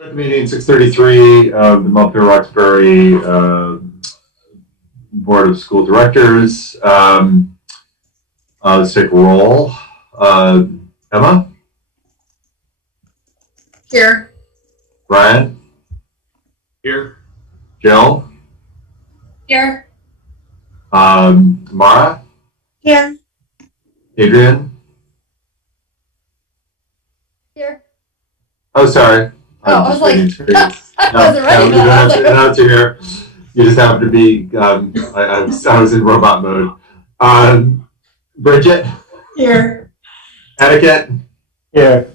Meeting 6:33 of the Montpelier-Roxbury Board of School Directors. Let's take a roll. Emma? Here. Brian? Here. Jill? Here. Mara? Here. Adrian? Here. Oh, sorry. I was like, I wasn't ready. You don't have to announce you're here. You just happen to be, I was in robot mode. Bridget? Here. Etiquette? Here.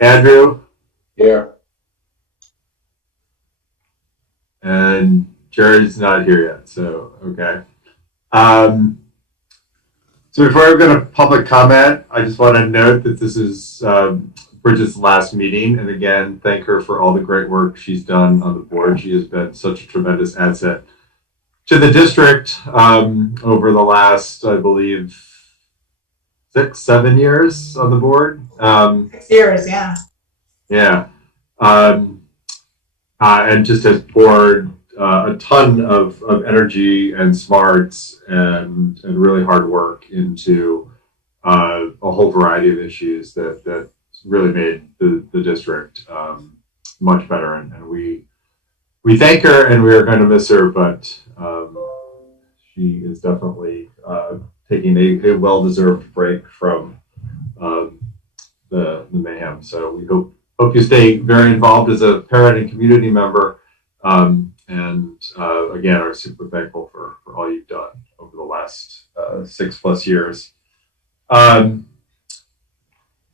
Andrew? Here. And Jerry's not here yet, so okay. So before I go to public comment, I just want to note that this is Bridget's last meeting, and again, thank her for all the great work she's done on the board. She has been such a tremendous asset to the district over the last, I believe, 6-7 years on the board. 6 years, yeah. Yeah. And just has poured a ton of energy and smarts and really hard work into a whole variety of issues that really made the district much better. And we thank her, and we are going to miss her, but she is definitely taking a well-deserved break from the mayhem. So we hope you stay very involved as a parent and community member. And again, are super thankful for all you've done over the last 6+ years.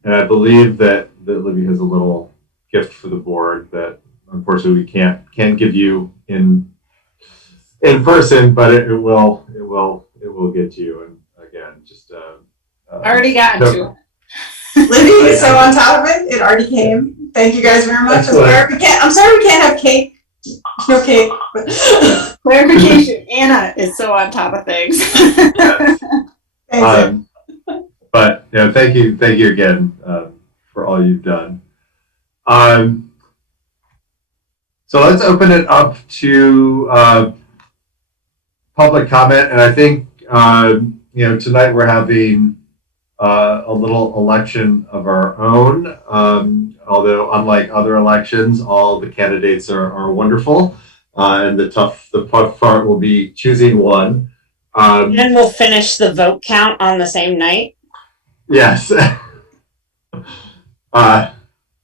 And I believe that Libby has a little gift for the board that unfortunately we can't give you in person, but it will get to you. And again, just Already gotten to. Libby is so on top of it. It already came. Thank you guys very much. I'm sorry we can't have cake. No cake. Clarification, Anna is so on top of things. But thank you again for all you've done. So let's open it up to public comment, and I think tonight we're having a little election of our own. Although unlike other elections, all the candidates are wonderful, and the tough part will be choosing one. And we'll finish the vote count on the same night. Yes.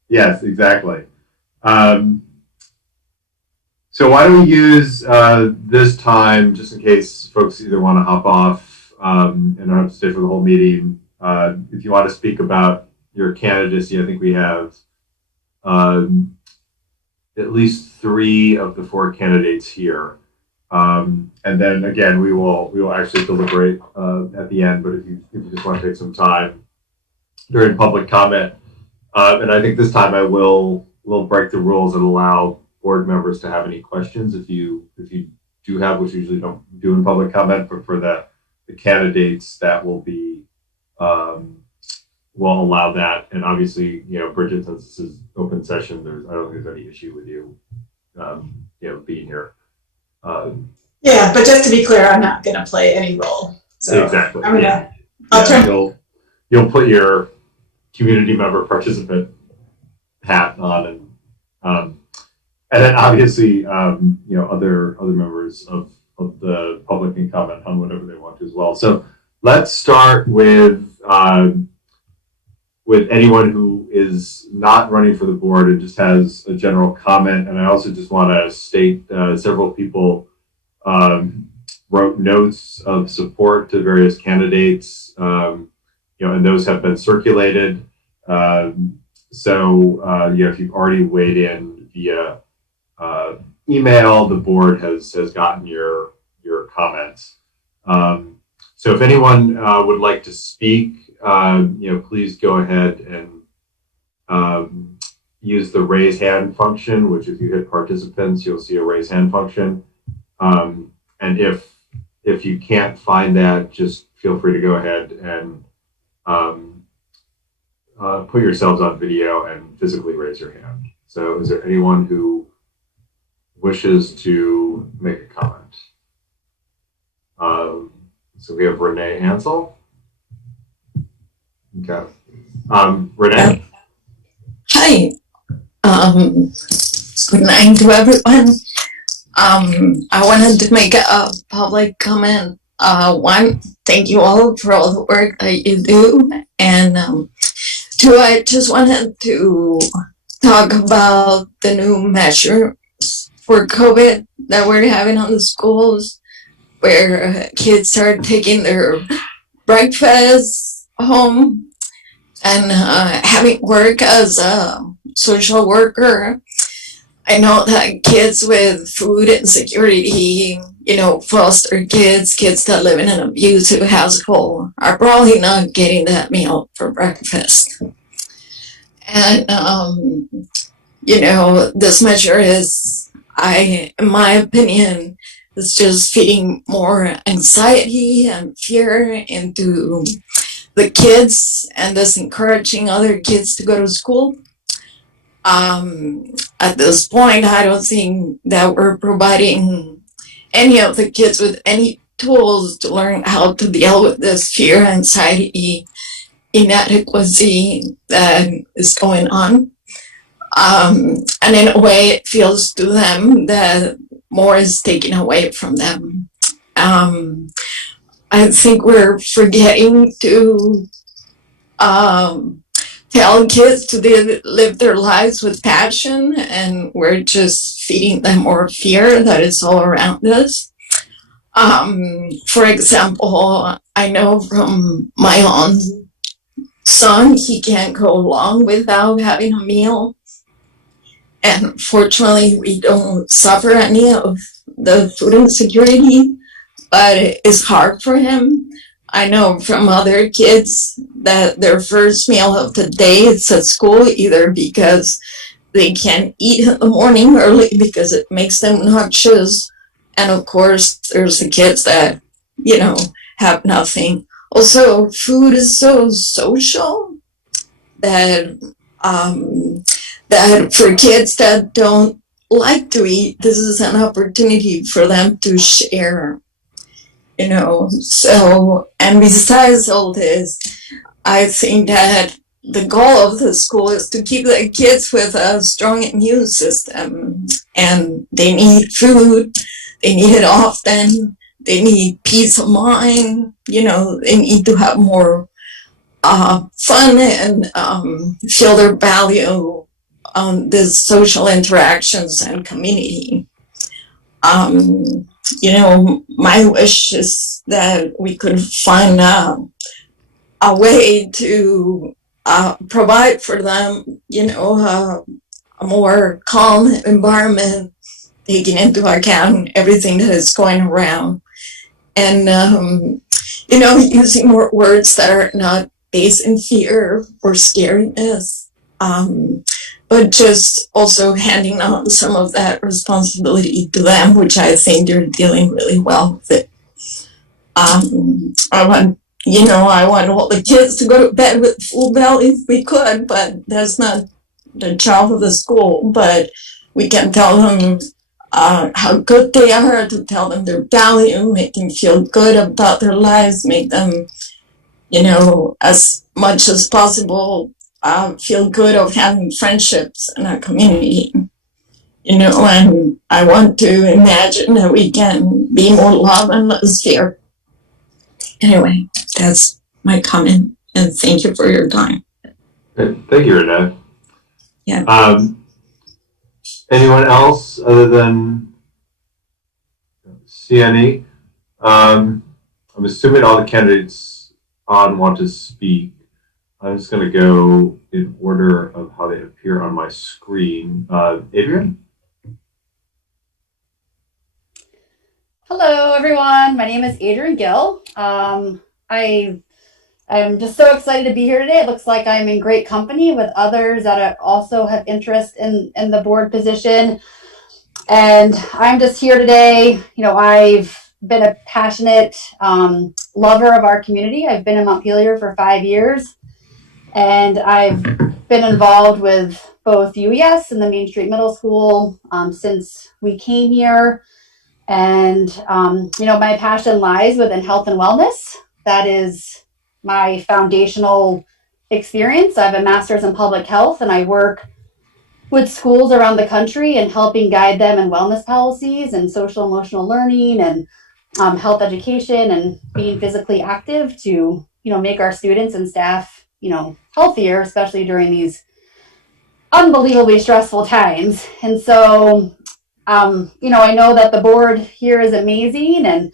Yes, exactly. So why don't we use this time, just in case folks either want to hop off and don't have to stay for the whole meeting. If you want to speak about your candidacy, I think we have at least 3 of the 4 candidates here. And then again, we will actually deliberate at the end. But if you just want to take some time during public comment, and I think this time I will break the rules and allow board members to have any questions if you do have, which usually don't do in public comment. But for the candidates, that will be we'll allow that. And obviously, Bridget, since this is open session, I don't think there's any issue with you being here. Yeah, but just to be clear, I'm not going to play any role. So exactly. I'm gonna. I'll turn. You'll put your community member participant hat on, and then obviously other members of the public can comment on whatever they want to as well. So let's start with anyone who is not running for the board and just has a general comment. And I also just want to state several people wrote notes of support to various candidates, and those have been circulated. So if you've already weighed in via email, the board has gotten your comments. So if anyone would like to speak, please go ahead and use the raise hand function, which if you hit participants, you'll see a raise hand function. And if you can't find that, just feel free to go ahead and put yourselves on video and physically raise your hand. So is there anyone who wishes to make a comment? So we have Renee Ancel. Okay. Renee? Hi. Good night to everyone. I wanted to make a public comment. One, thank you all for all the work that you do. And two, I just wanted to talk about the new measure for COVID that we're having on the schools, where kids are taking their breakfast home. And having work as a social worker, I know that kids with food insecurity, foster kids, kids that live in an abusive household, are probably not getting that meal for breakfast. And, this measure is, in my opinion, is just feeding more anxiety and fear into the kids and encouraging other kids to go to school. At this point, I don't think that we're providing any of the kids with any tools to learn how to deal with this fear, anxiety, inadequacy that is going on. And in a way, it feels to them that more is taken away from them. I think we're forgetting to tell kids to live their lives with passion, and we're just feeding them more fear that is all around us. For example, I know from my own son, he can't go long without having a meal. And fortunately, we don't suffer any of the food insecurity, but it's hard for him. I know from other kids that their first meal of the day is at school, either because they can't eat in the morning early because it makes them nauseous. And of course, there's the kids that, have nothing. Also, food is so social that that for kids that don't like to eat, this is an opportunity for them to share. So, and besides all this, I think that the goal of the school is to keep the kids with a strong immune system, and they need food, they need it often, they need peace of mind, they need to have more fun and feel their value on these social interactions and community. My wish is that we could find a way to provide for them, a more calm environment, taking into account everything that is going around. And, using more words that are not based in fear or scariness, but just also handing on some of that responsibility to them, which I think they're dealing really well with it. I want all the kids to go to bed with full belly if we could, but that's not the job of the school. But we can tell them how good they are, to tell them their value, make them feel good about their lives, make them, as much as possible, feel good of having friendships in our community, and I want to imagine that we can be more love and less fear. Anyway, that's my comment, and thank you for your time. Thank you, Renee. Yeah. Anyone else other than CNE? I'm assuming all the candidates on want to speak. I'm just going to go in order of how they appear on my screen. Adrian? Hello, everyone. My name is Adrian Gill. I'm just so excited to be here today. It looks like I'm in great company with others that also have interest in the board position. And I'm just here today. I've been a passionate lover of our community. I've been in Montpelier for 5 years. And I've been involved with both UES and the Main Street Middle School since we came here. And, my passion lies within health and wellness. That is my foundational experience. I have a master's in public health, and I work with schools around the country and helping guide them in wellness policies and social emotional learning and health education and being physically active to, make our students and staff, healthier, especially during these unbelievably stressful times. And so, I know that the board here is amazing, and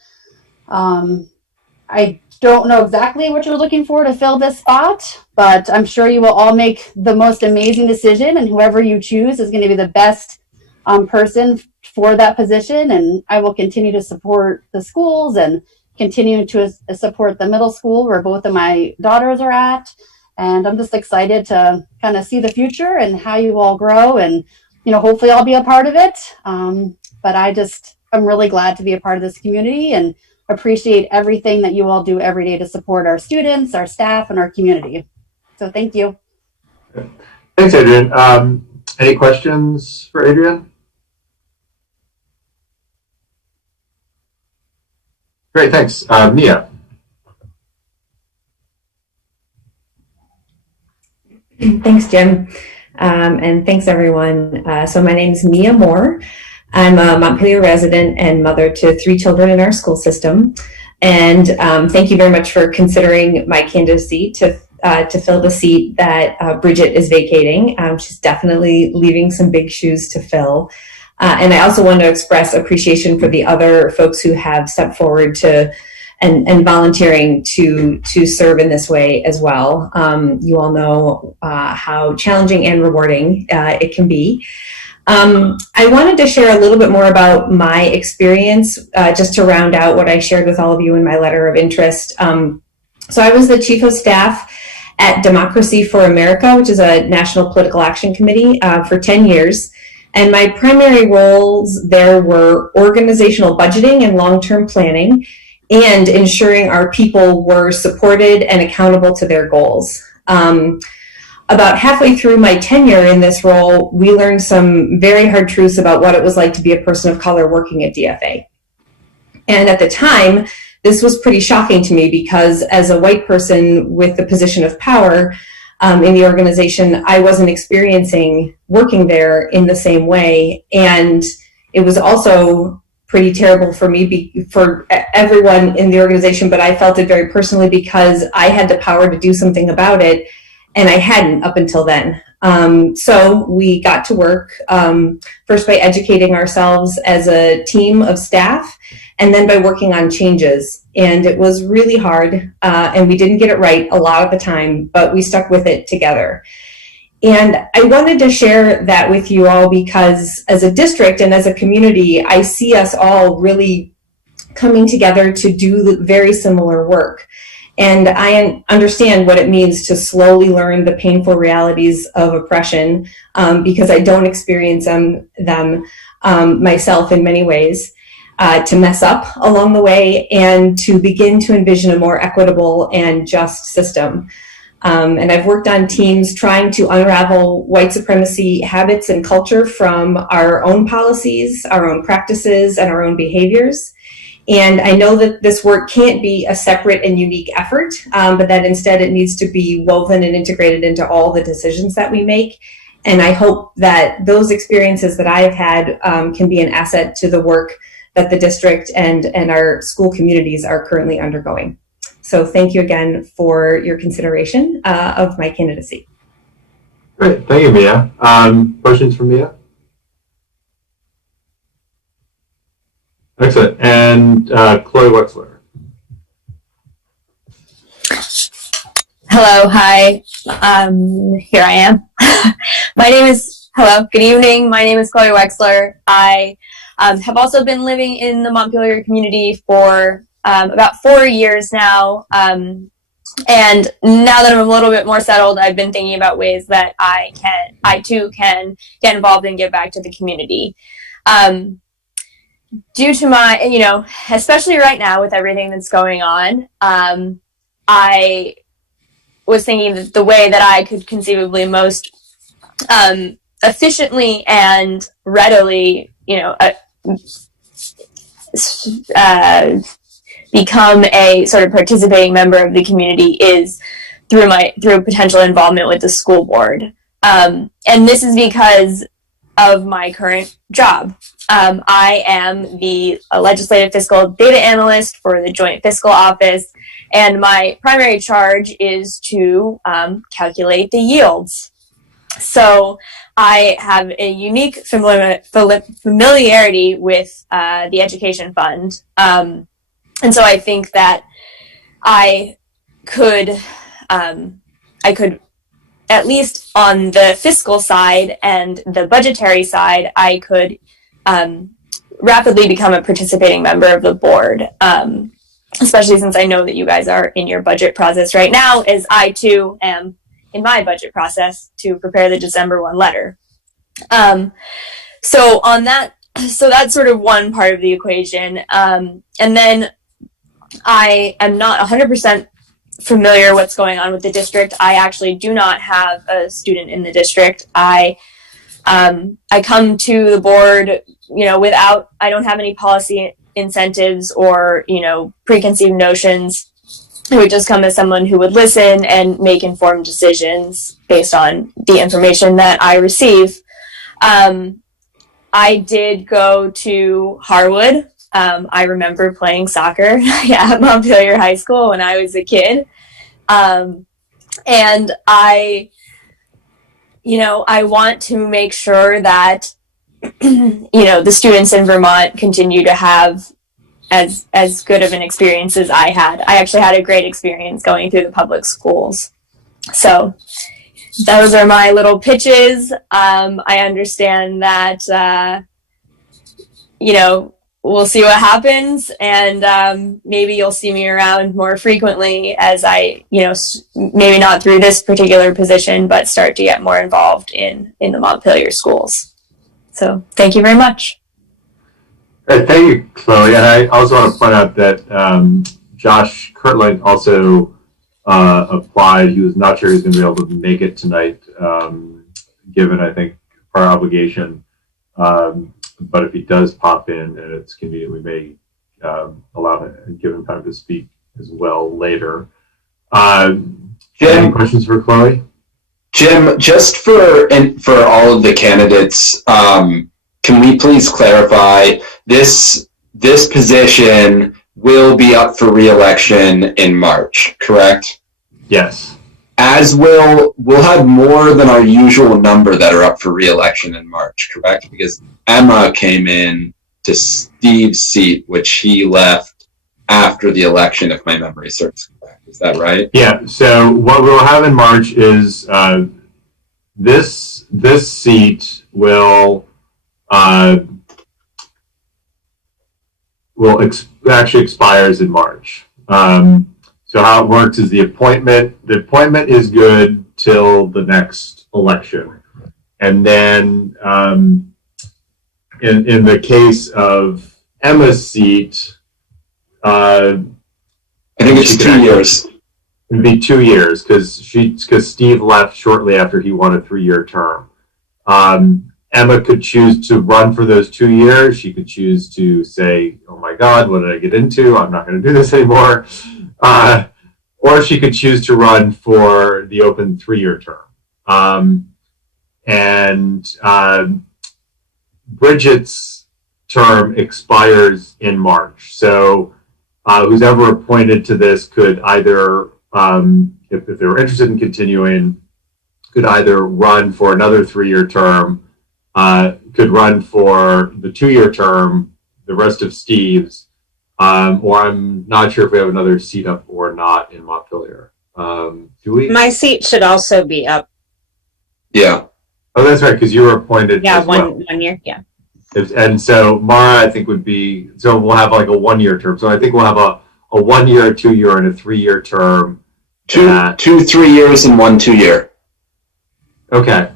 I don't know exactly what you're looking for to fill this spot, but I'm sure you will all make the most amazing decision, and whoever you choose is going to be the best person for that position. And I will continue to support the schools and continue to support the middle school where both of my daughters are at. And I'm just excited to kind of see the future and how you all grow, and hopefully I'll be a part of it. But I'm really glad to be a part of this community and appreciate everything that you all do every day to support our students, our staff, and our community. So thank you. Thanks, Adrian. Any questions for Adrian? Great, thanks. Mia. Thanks, Jim. And thanks, everyone. So my name is Mia Moore. I'm a Montpelier resident and mother to 3 children in our school system. And thank you very much for considering my candidacy to fill the seat that Bridget is vacating. She's definitely leaving some big shoes to fill. And I also want to express appreciation for the other folks who have stepped forward and volunteering to serve in this way as well. You all know how challenging and rewarding it can be. I wanted to share a little bit more about my experience, just to round out what I shared with all of you in my letter of interest. So I was the chief of staff at Democracy for America, which is a national political action committee, for 10 years. And my primary roles there were organizational budgeting and long-term planning, and ensuring our people were supported and accountable to their goals. About halfway through my tenure in this role, we learned some very hard truths about what it was like to be a person of color working at DFA. And at the time, this was pretty shocking to me because as a white person with the position of power in the organization, I wasn't experiencing working there in the same way. And it was also pretty terrible for me, for everyone in the organization, but I felt it very personally because I had the power to do something about it, and I hadn't up until then. So we got to work first by educating ourselves as a team of staff, and then by working on changes. And it was really hard, and we didn't get it right a lot of the time, but we stuck with it together. And I wanted to share that with you all because as a district and as a community, I see us all really coming together to do very similar work. And I understand what it means to slowly learn the painful realities of oppression, because I don't experience them myself in many ways, to mess up along the way and to begin to envision a more equitable and just system. And I've worked on teams trying to unravel white supremacy habits and culture from our own policies, our own practices, and our own behaviors. And I know that this work can't be a separate and unique effort, but that instead it needs to be woven and integrated into all the decisions that we make. And I hope that those experiences that I have had can be an asset to the work that the district and our school communities are currently undergoing. So thank you again for your consideration of my candidacy. Great, thank you, Mia. Questions from Mia? Excellent. And Chloe Wexler. Hello, hi. Here I am. Hello, good evening. My name is Chloe Wexler. I have also been living in the Montpelier community for about 4 years now. And now that I'm a little bit more settled, I've been thinking about ways that I too can get involved and give back to the community. Due to my, especially right now with everything that's going on, I was thinking that the way that I could conceivably most efficiently and readily, become a sort of participating member of the community is through potential involvement with the school board. And this is because of my current job. I am the legislative fiscal data analyst for the Joint Fiscal Office, and my primary charge is to calculate the yields. So I have a unique familiarity with the education fund. And so I think that I could at least on the fiscal side and the budgetary side, I could rapidly become a participating member of the board, especially since I know that you guys are in your budget process right now, as I too am in my budget process to prepare the December 1 letter. So that's sort of one part of the equation. And then I am not 100% familiar what's going on with the district. I actually do not have a student in the district. I come to the board, I don't have any policy incentives or, preconceived notions. I would just come as someone who would listen and make informed decisions based on the information that I receive. I did go to Harwood. I remember playing soccer at Montpelier High School when I was a kid. And I want to make sure that, the students in Vermont continue to have as good of an experience as I had. I actually had a great experience going through the public schools. So those are my little pitches. I understand that, we'll see what happens, and maybe you'll see me around more frequently as I, maybe not through this particular position, but start to get more involved in the Montpelier schools. So thank you very much. Thank you, Chloe. And I also want to point out that Josh Kirtland also applied. He was not sure he was going to be able to make it tonight, given, I think, our obligation. But if he does pop in and it's convenient, we may allow him and give him time to speak as well later. Any questions for Chloe? Jim, just for all of the candidates, can we please clarify this position will be up for re-election in March, correct? Yes. As we'll have more than our usual number that are up for re-election in March, correct? Because Emma came in to Steve's seat, which he left after the election, if my memory serves correct. Is that right? Yeah. So what we'll have in March is this seat will actually expires in March. So how it works is the appointment is good till the next election. And then in the case of Emma's seat, I think it's 2 years. It'd be 2 years because Steve left shortly after he won a 3-year term. Emma could choose to run for those 2 years. She could choose to say, oh my God, what did I get into? I'm not going to do this anymore. Or she could choose to run for the open 3-year term. Bridget's term expires in March. So who's ever appointed to this could either, if they were interested in continuing, could either run for another 3-year term, could run for the 2-year term, the rest of Steve's, or I'm not sure if we have another seat up or not in Montpelier. Do we? My seat should also be up. Yeah. Oh, that's right, because you were appointed. Yeah, as well. 1 year. Yeah. And so Mara, I think, would be, so we'll have like a 1-year term. So I think we'll have a 1 year, a 2 year, and a 3-year term. Two 3 years and 1 2 year. Okay.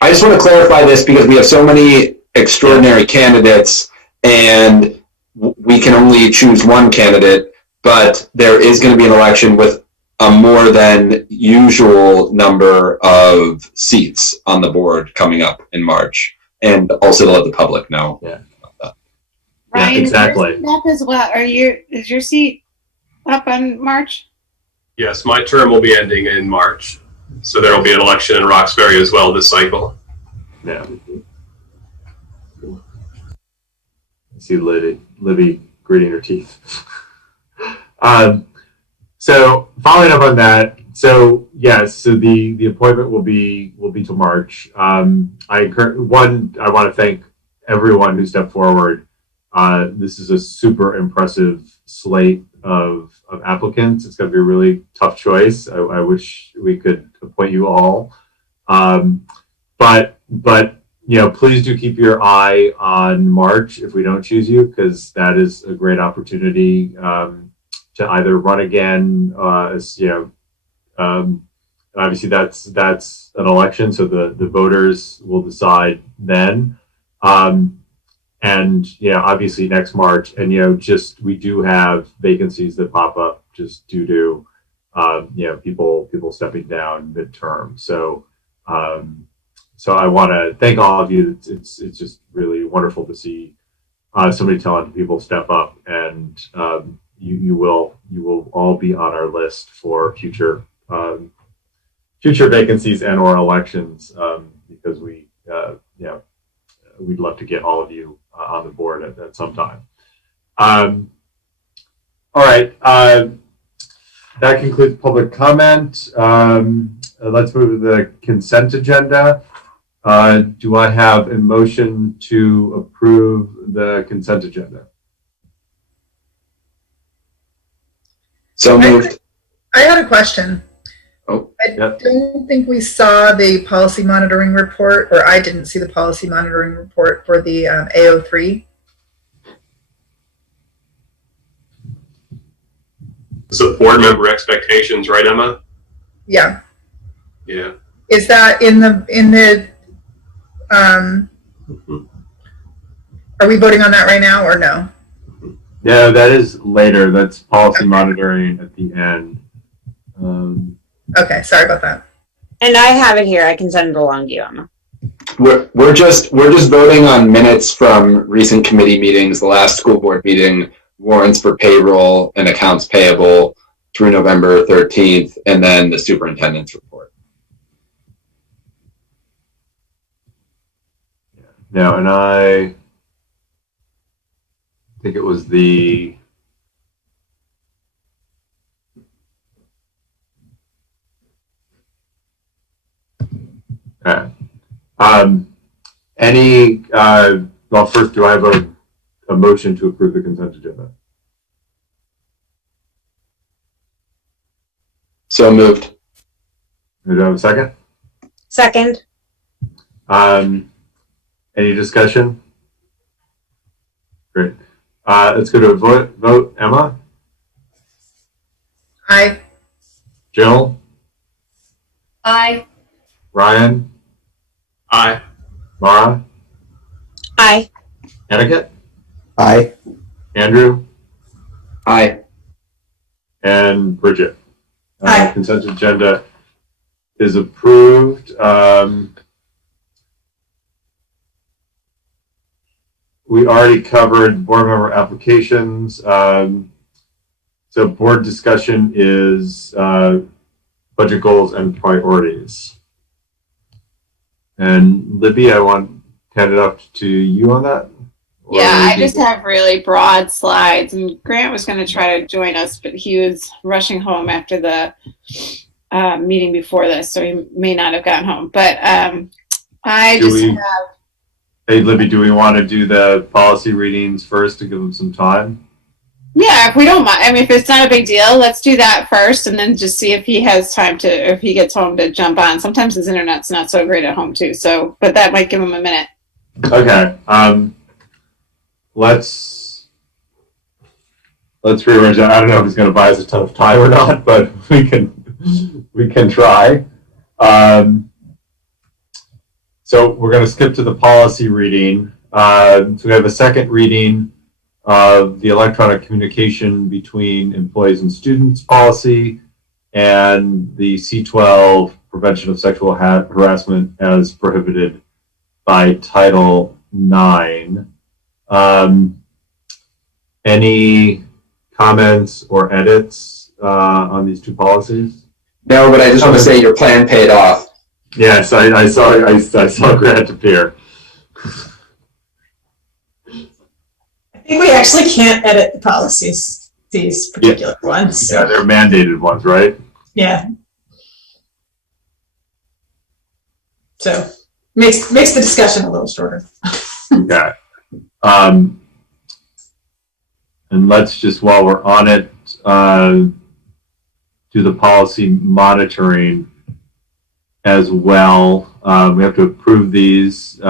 I just want to clarify this because we have so many extraordinary candidates and we can only choose one candidate. but there is going to be an election with a more than usual number of seats on the board coming up in March, and also to let the public know. Yeah. Ryan, exactly. Up as well. Is your seat up on March? Yes, my term will be ending in March. So there will be an election in Roxbury as well this cycle. Yeah. I see Libby gritting her teeth. So following up on that, so yes, so the appointment will be till March. I want to thank everyone who stepped forward. This is a super impressive slate of applicants. It's going to be a really tough choice. I wish we could appoint you all, but please do keep your eye on March if we don't choose you, because that is a great opportunity to either run again, obviously that's an election, so the voters will decide then. And obviously next March, and we do have vacancies that pop up just due to people stepping down midterm. So I want to thank all of you. It's just really wonderful to see so many talented people step up, and you will all be on our list for future vacancies and or elections, because we'd love to get all of you on the board at some time. All right, that concludes public comment. Let's move to the consent agenda. Do I have a motion to approve the consent agenda? So moved. I had a question. Oh, I don't think we saw the policy monitoring report, or I didn't see the policy monitoring report for the AO3. So board member expectations, right, Emma? Yeah. Yeah. Is that in the are we voting on that right now or no? Yeah, that is later. That's policy monitoring at the end. Okay, sorry about that. And I have it here. I can send it along to you, Emma. We're just voting on minutes from recent committee meetings, the last school board meeting, warrants for payroll and accounts payable through November 13th, and then the superintendent's report. Now, and I think it was the well, first, do I have a motion to approve the consent agenda? So moved. Do I have a second? Second. Any discussion? Great. Let's go to a vote. Emma? Aye. Jill? Aye. Ryan? Aye. Mara? Aye. Aniket? Aye. Andrew? Aye. And Bridget? Aye. Consent agenda is approved. We already covered board member applications. So board discussion is budget goals and priorities. And Libby, I want to hand it up to you on that. Or Yeah, I just have really broad slides, and Grant was going to try to join us, but he was rushing home after the meeting before this, so he may not have gotten home. But I just have. Hey, Libby, do we want to do the policy readings first to give them some time? Yeah, if we don't mind. I mean, if it's not a big deal, let's do that first, and then just see if he has time to, if he gets home to jump on. Sometimes his internet's not so great at home too, so, but that might give him a minute. Okay. Let's rearrange that. I don't know if he's going to buy us a ton of time or not, but we can try. So we're going to skip to the policy reading. So we have a second reading the electronic communication between employees and students policy, and the C12 prevention of sexual harassment as prohibited by Title IX. Any comments or edits on these two policies? No, but I just want to say your plan paid off. Yes, I saw Grant appear. I think we actually can't edit the policies, these particular ones. Yeah, they're mandated ones, right? Yeah. So makes the discussion a little shorter. Okay. And let's just, while we're on it, do the policy monitoring as well. We have to approve these. Do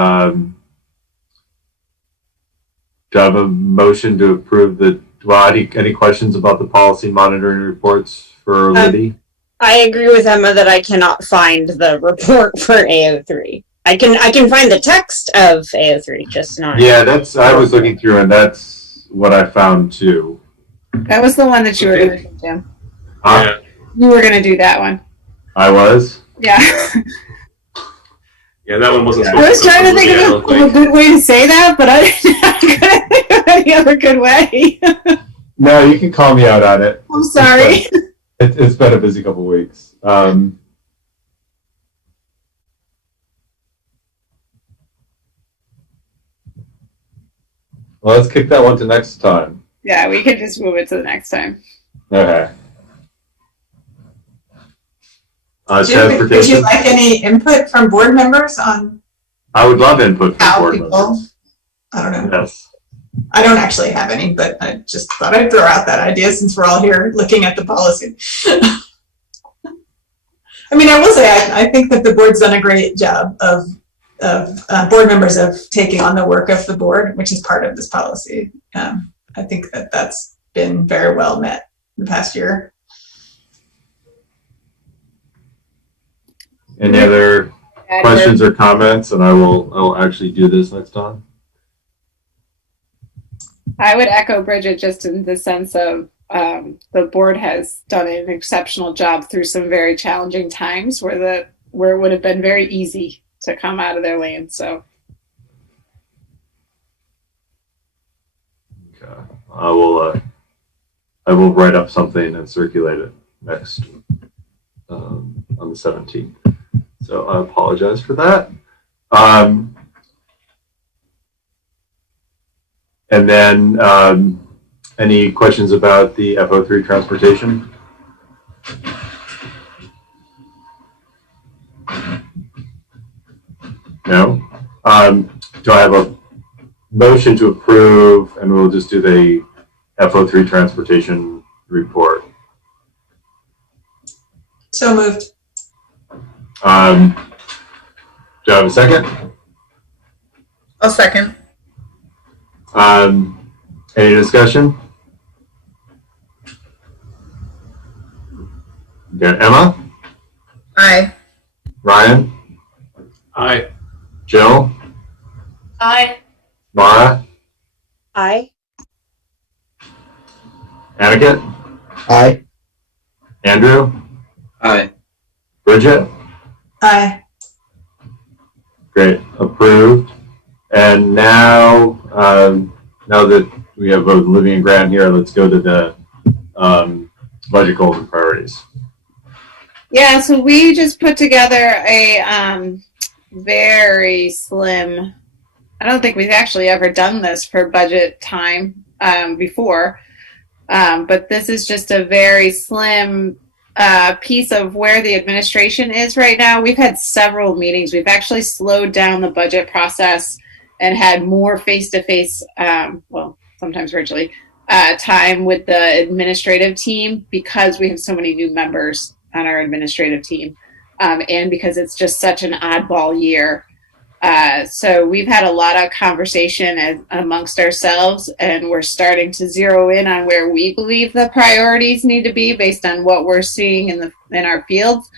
I have a motion to approve the, well, any questions about the policy monitoring reports for Liddy? I agree with Emma that I cannot find the report for AO3. I can find the text of AO3, just not. Yeah, I was looking through, and that's what I found too. That was the one that you were going to do, Jim. Yeah. You were going to do that one. I was? Yeah. Yeah, that one wasn't I supposed was to trying to think I of don't a think. good way to say that, but I couldn't think of any other good way. No, you can call me out on it. I'm sorry. It's been a busy couple of weeks. Well, let's kick that one to next time. Yeah, we could just move it to the next time. Okay. Jim, would you Transportation. like any input from board members on I would love input from how board people? members. I don't know. Yes. I don't actually have any, but I just thought I'd throw out that idea since we're all here looking at the policy. I mean, I will say I think that the board's done a great job of board members of taking on the work of the board, which is part of this policy. I think that that's been very well met in the past year. Any other questions or comments? And I'll actually do this next time. I would echo Bridget just in the sense of the board has done an exceptional job through some very challenging times where it would have been very easy to come out of their lane. So Okay. I will write up something and circulate it next on the 17th. So I apologize for that. And then any questions about the FO3 transportation? No? Do I have a motion to approve, and we'll just do the FO3 transportation report? So moved. Do I have a second? I'll second. Any discussion? Okay, Emma? Aye. Ryan? Aye. Jill? Aye. Mara? Aye. Aniket? Aye. Andrew? Aye. Bridget? Aye. Great, approved. And now, now that we have both Living and Grant here, let's go to the budget goals and priorities. yeah, so we just put together a very slim, I don't think we've actually ever done this for budget time before, but this is just a very slim piece of where the administration is right now. We've had several meetings. We've actually slowed down the budget process and had more face-to-face, well, sometimes virtually, time with the administrative team because we have so many new members on our administrative team, and because it's just such an oddball year. So we've had a lot of conversation amongst ourselves, and we're starting to zero in on where we believe the priorities need to be based on what we're seeing in our fields.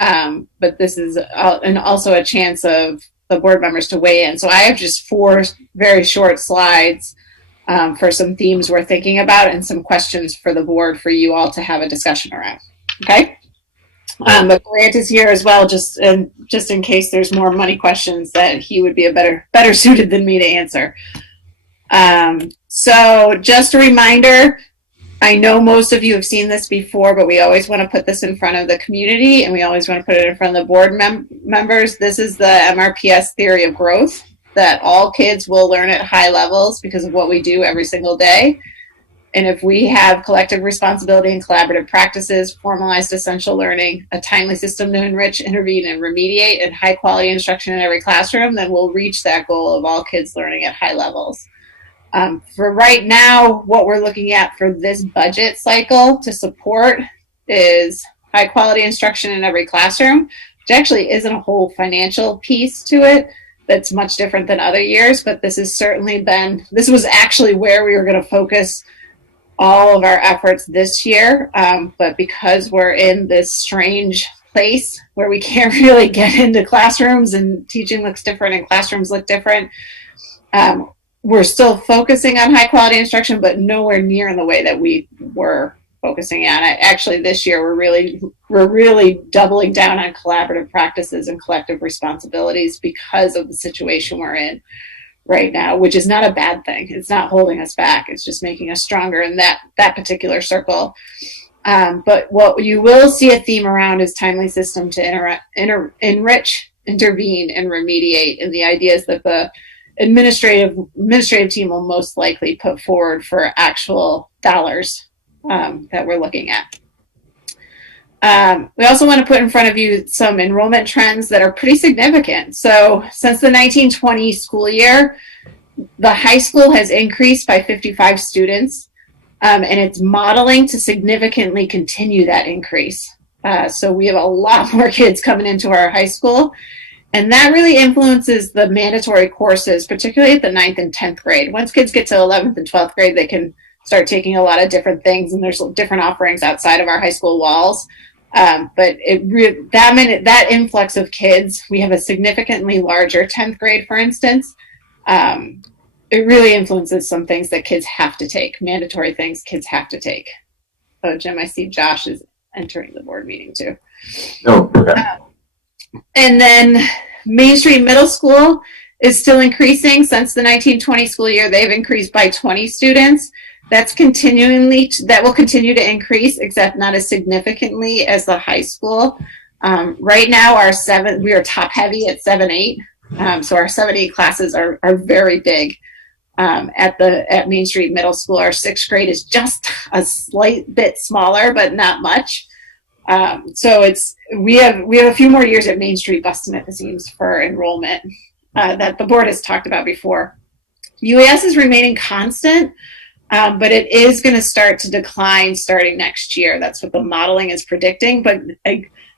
But this is and also a chance of the board members to weigh in. So I have just 4 very short slides for some themes we're thinking about and some questions for the board for you all to have a discussion around. Okay. But Grant is here as well, just in case there's more money questions that he would be a better suited than me to answer. So just a reminder, I know most of you have seen this before, but we always want to put this in front of the community, and we always want to put it in front of the board members. This is the MRPS theory of growth, that all kids will learn at high levels because of what we do every single day. And if we have collective responsibility and collaborative practices, formalized essential learning, a timely system to enrich, intervene, and remediate, and high quality instruction in every classroom, then we'll reach that goal of all kids learning at high levels. For right now, what we're looking at for this budget cycle to support is high quality instruction in every classroom, which actually isn't a whole financial piece to it. That's much different than other years, but this has certainly been, this was actually where we were going to focus all of our efforts this year. But because we're in this strange place where we can't really get into classrooms and teaching looks different and classrooms look different, we're still focusing on high quality instruction, but nowhere near in the way that we were focusing on it. Actually, this year we're really doubling down on collaborative practices and collective responsibilities because of the situation we're in right now, which is not a bad thing. It's not holding us back. It's just making us stronger in that particular circle. But what you will see a theme around is timely system to enrich, intervene, and remediate. And the idea is that the administrative team will most likely put forward for actual dollars that we're looking at. We also want to put in front of you some enrollment trends that are pretty significant. So since the 1920 school year, the high school has increased by 55 students, and it's modeling to significantly continue that increase. So we have a lot more kids coming into our high school, and that really influences the mandatory courses, particularly at the 9th and 10th grade. Once kids get to 11th and 12th grade, they can start taking a lot of different things, and there's different offerings outside of our high school walls. But that influx of kids, we have a significantly larger 10th grade, for instance. It really influences some things that kids have to take, mandatory things kids have to take. Oh, Jim, I see Josh is entering the board meeting too. Oh, okay. And then Main Street Middle School is still increasing. Since the 1920 school year, they've increased by 20 students. That will continue to increase, except not as significantly as the high school. Right now, we are top heavy at 7-8. So our 7-8 classes are very big. At Main Street Middle School, our 6th grade is just a slight bit smaller, but not much. So we have a few more years at Main Street busting at the seams for enrollment that the board has talked about before. UAS is remaining constant, but it is going to start to decline starting next year. That's what the modeling is predicting. But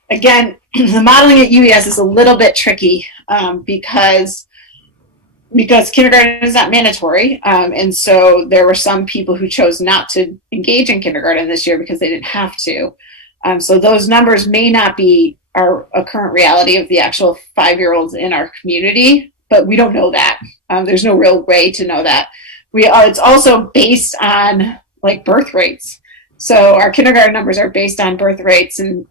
again, the modeling at UES is a little bit tricky because kindergarten is not mandatory. And so there were some people who chose not to engage in kindergarten this year because they didn't have to. So those numbers may not be a current reality of the actual 5-year-olds in our community, but we don't know that. There's no real way to know that. It's also based on like birth rates. So our kindergarten numbers are based on birth rates, and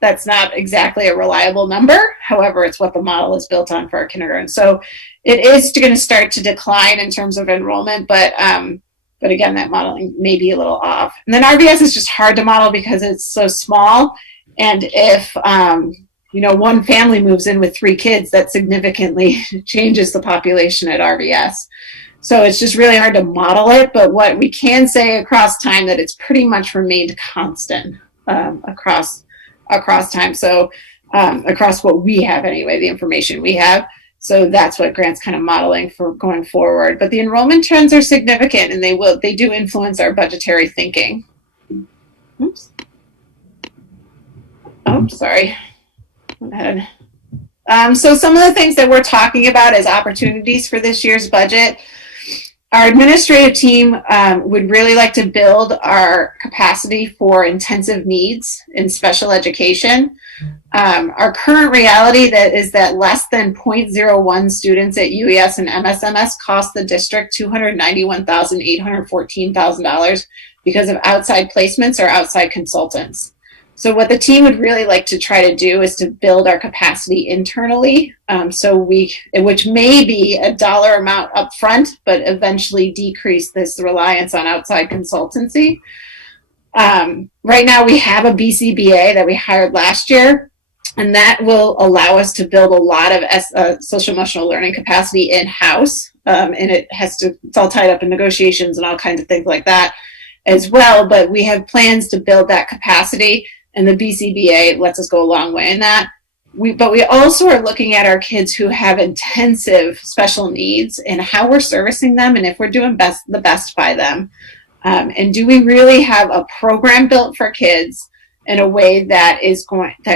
that's not exactly a reliable number. However, it's what the model is built on for our kindergarten. So it is going to start to decline in terms of enrollment, but again, that modeling may be a little off. And then RVS is just hard to model because it's so small. And if one family moves in with 3 kids, that significantly changes the population at RVS. So it's just really hard to model it, but what we can say across time that it's pretty much remained constant across time. So across what we have anyway, the information we have. So that's what Grant's kind of modeling for going forward. But the enrollment trends are significant, and they do influence our budgetary thinking. Oops. Oh, sorry. Go ahead. So some of the things that we're talking about as opportunities for this year's budget Our administrative team would really like to build our capacity for intensive needs in special education. Our current reality is that less than 0.01 students at UES and MSMS cost the district $291,814 because of outside placements or outside consultants. So what the team would really like to try to do is to build our capacity internally, which may be a dollar amount up front, but eventually decrease this reliance on outside consultancy. Right now we have a BCBA that we hired last year, and that will allow us to build a lot of social emotional learning capacity in-house, and it's all tied up in negotiations and all kinds of things like that as well, but we have plans to build that capacity. And the BCBA lets us go a long way in that. But we also are looking at our kids who have intensive special needs and how we're servicing them and if we're doing the best by them. And do we really have a program built for kids in a way that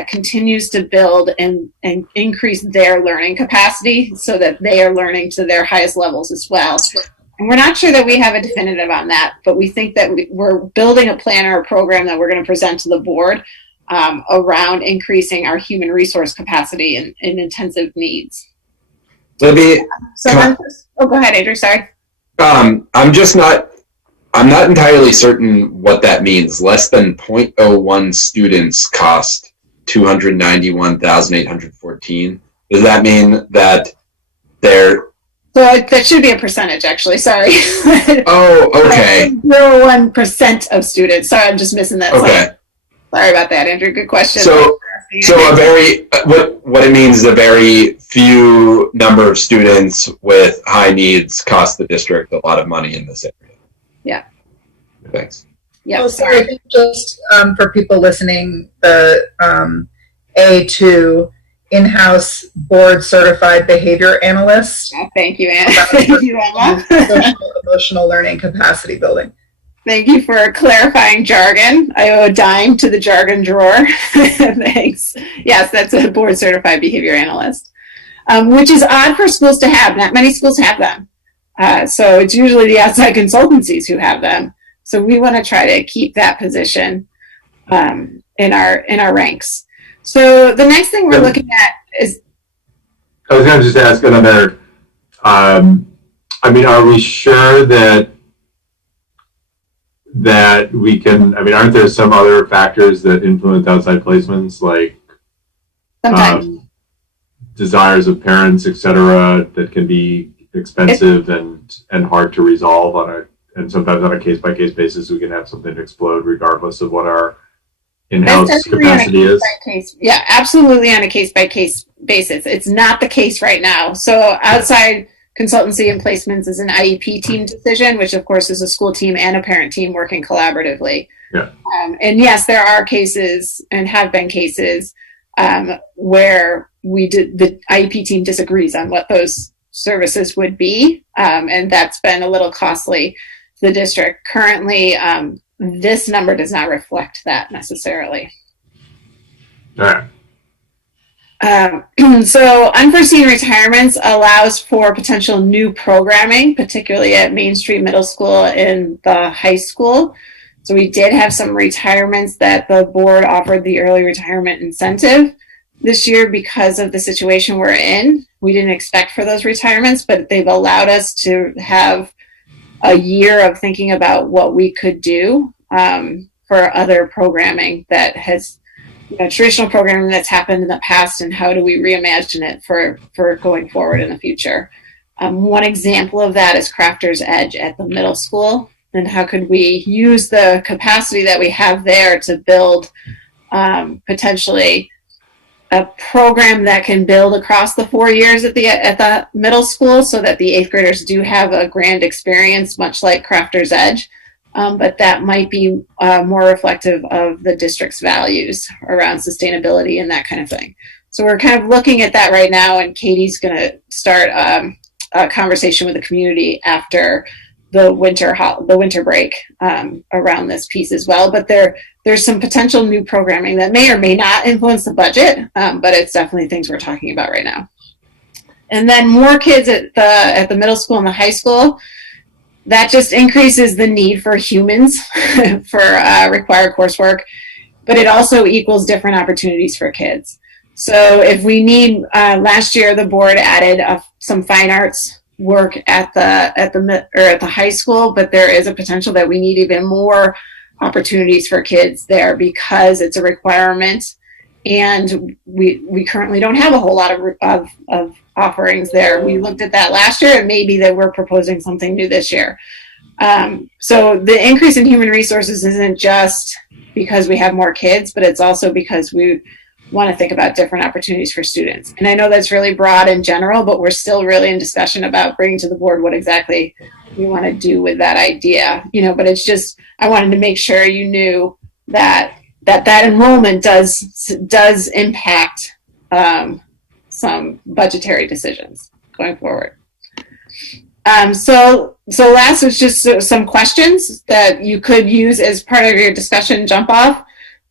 continues to build and increase their learning capacity so that they are learning to their highest levels as well. And we're not sure that we have a definitive on that, but we think that we're building a plan or a program that we're going to present to the board around increasing our human resource capacity in intensive needs. Libby, go ahead, Andrew. Sorry. I'm not entirely certain what that means. Less than 0.01 students cost $291,814. Does that mean that they're... So that should be a percentage, actually. Sorry. Oh, okay. 0.01% of students. Sorry, I'm just missing that. Okay. Sorry about that, Andrew. Good question. So a very what it means is a very few number of students with high needs cost the district a lot of money in this area. Yeah. Thanks. Yeah. Oh, sorry. I think just for people listening, the A2 in-house board certified behavior analyst. Oh, thank you, Anna. Thank you, Emma. Emotional learning capacity building. Thank you for clarifying jargon. I owe a dime to the jargon drawer. Thanks. Yes, that's a board certified behavior analyst, which is odd for schools to have. Not many schools have them. So it's usually the outside consultancies who have them. So we want to try to keep that position in our ranks. So the next thing we're looking at is... I was going to just ask another, are we sure that we can, aren't there some other factors that influence outside placements, like desires of parents, et cetera, that can be expensive and hard to resolve and sometimes on a case-by-case basis, we can have something explode regardless of what our in-house capacity is? Yeah, absolutely on a case-by-case basis. It's not the case right now. So outside consultancy and placements is an IEP team decision, which of course is a school team and a parent team working collaboratively. Yeah. And yes, there are cases and have been cases where the IEP team disagrees on what those services would be. And that's been a little costly to the district. Currently, this number does not reflect that necessarily. All right. So unforeseen retirements allows for potential new programming, particularly at Main Street Middle School and the high school. So we did have some retirements that the board offered the early retirement incentive this year because of the situation we're in. We didn't expect for those retirements, but they've allowed us to have a year of thinking about what we could do for other programming that has, traditional programming that's happened in the past, and how do we reimagine it for going forward in the future. One example of that is Crafter's Edge at the middle school, and how could we use the capacity that we have there to build potentially a program that can build across the 4 years at the middle school, so that the 8th graders do have a grand experience, much like Crafter's Edge. But that might be more reflective of the district's values around sustainability and that kind of thing. So we're kind of looking at that right now, and Katie's going to start a conversation with the community after the winter break around this piece as well. But there's some potential new programming that may or may not influence the budget, but it's definitely things we're talking about right now. And then more kids at the middle school and the high school. that just increases the need for humans for required coursework, but it also equals different opportunities for kids. So if we need, last year the board added some fine arts work at the high school, but there is a potential that we need even more opportunities for kids there because it's a requirement, and we currently don't have a whole lot of offerings there. We looked at that last year, and maybe that we're proposing something new this year. So the increase in human resources isn't just because we have more kids, but it's also because we want to think about different opportunities for students. And I know that's really broad in general, but we're still really in discussion about bringing to the board what exactly we want to do with that idea. But it's just, I wanted to make sure you knew that enrollment does impact some budgetary decisions going forward. So last was just some questions that you could use as part of your discussion jump off,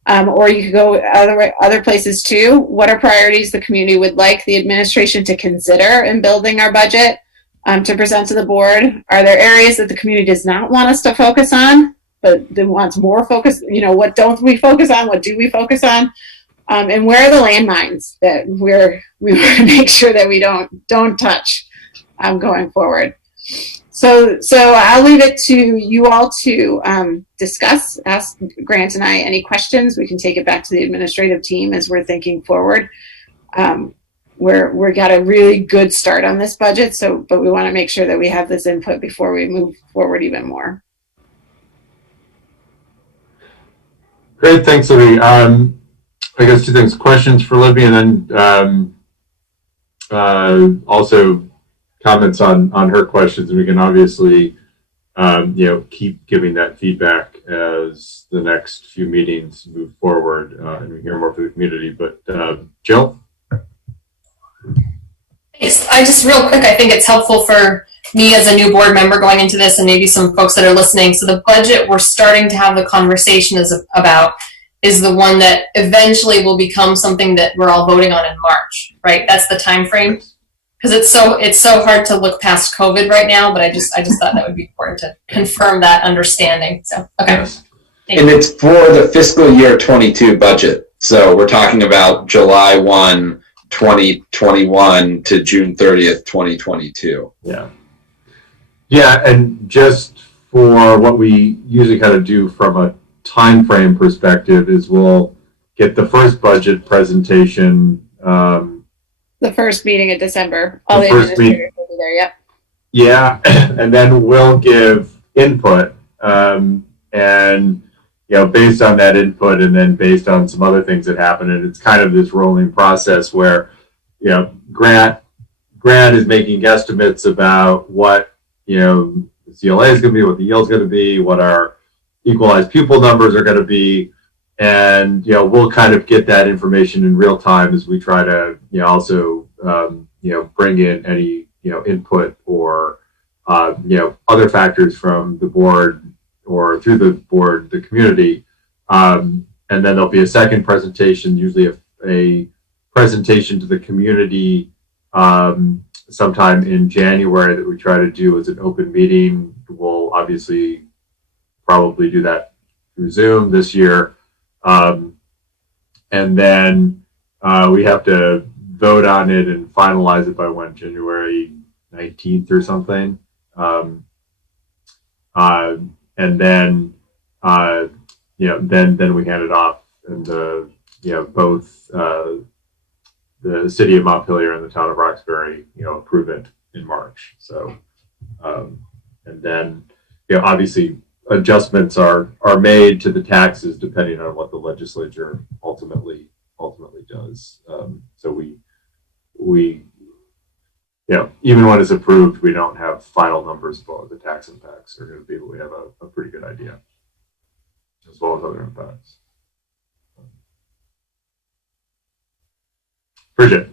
or you could go other places too. What are priorities the community would like the administration to consider in building our budget to present to the board? Are there areas that the community does not want us to focus on, but wants more focus? What don't we focus on? What do we focus on? And where are the landmines that we want to make sure that we don't touch going forward? So I'll leave it to you all to discuss. Ask Grant and I any questions. We can take it back to the administrative team as we're thinking forward. We're got a really good start on this budget, but we want to make sure that we have this input before we move forward even more. Great, thanks, Libby. I guess two things: questions for Libby, and then also comments on her questions, and we can obviously keep giving that feedback as the next few meetings move forward and we hear more from the community. But Jill? Thanks. I just real quick, I think it's helpful for me as a new board member going into this, and maybe some folks that are listening. So the budget we're starting to have the conversation about is the one that eventually will become something that we're all voting on in March, right? That's the time frame. Because it's so hard to look past COVID right now, but I just thought that would be important to confirm that understanding. So okay. Yes. And it's for the fiscal year 22 budget. So we're talking about July 1, 2021 to June 30th, 2022. Yeah. Yeah, and just for what we usually kind of do from a time frame perspective is we'll get the first budget presentation the first meeting in December. All the administrators will be there, yep. Yeah, and then we'll give input, and based on that input, and then based on some other things that happen, and it's kind of this rolling process where, Grant is making guesstimates about what the CLA is going to be, what the yield's going to be, what our equalized pupil numbers are going to be. And, we'll kind of get that information in real time as we try to, also, bring in any, input or, other factors from the board or through the board, the community. And then there'll be a second presentation, usually a presentation to the community sometime in January that we try to do as an open meeting. We'll obviously probably do that through Zoom this year. And then we have to vote on it and finalize it by when? January 19th or something. And then then we hand it off, and both the city of Montpelier and the town of Roxbury approve it in March. So and then obviously adjustments are made to the taxes depending on what the legislature ultimately does. So we even when it's approved, we don't have final numbers for what the tax impacts are going to be, but we have a pretty good idea, as well as other impacts. Bridget.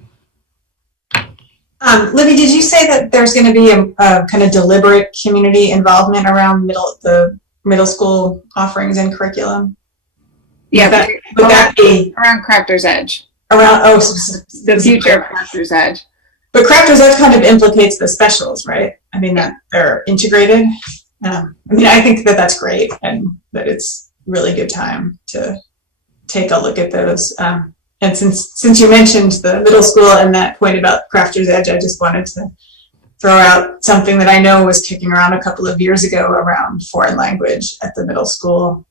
Libby, did you say that there's going to be a kind of deliberate community involvement around the middle school offerings and curriculum? Yeah, would that be around Crafter's Edge? Around the future of Crafter's Edge. But Crafter's Edge kind of implicates the specials, right? I mean that they're integrated. I mean, I think that that's great, and that it's really good time to take a look at those. And since you mentioned the middle school and that point about Crafter's Edge, I just wanted to throw out something that I know was kicking around a couple of years ago around foreign language at the middle school.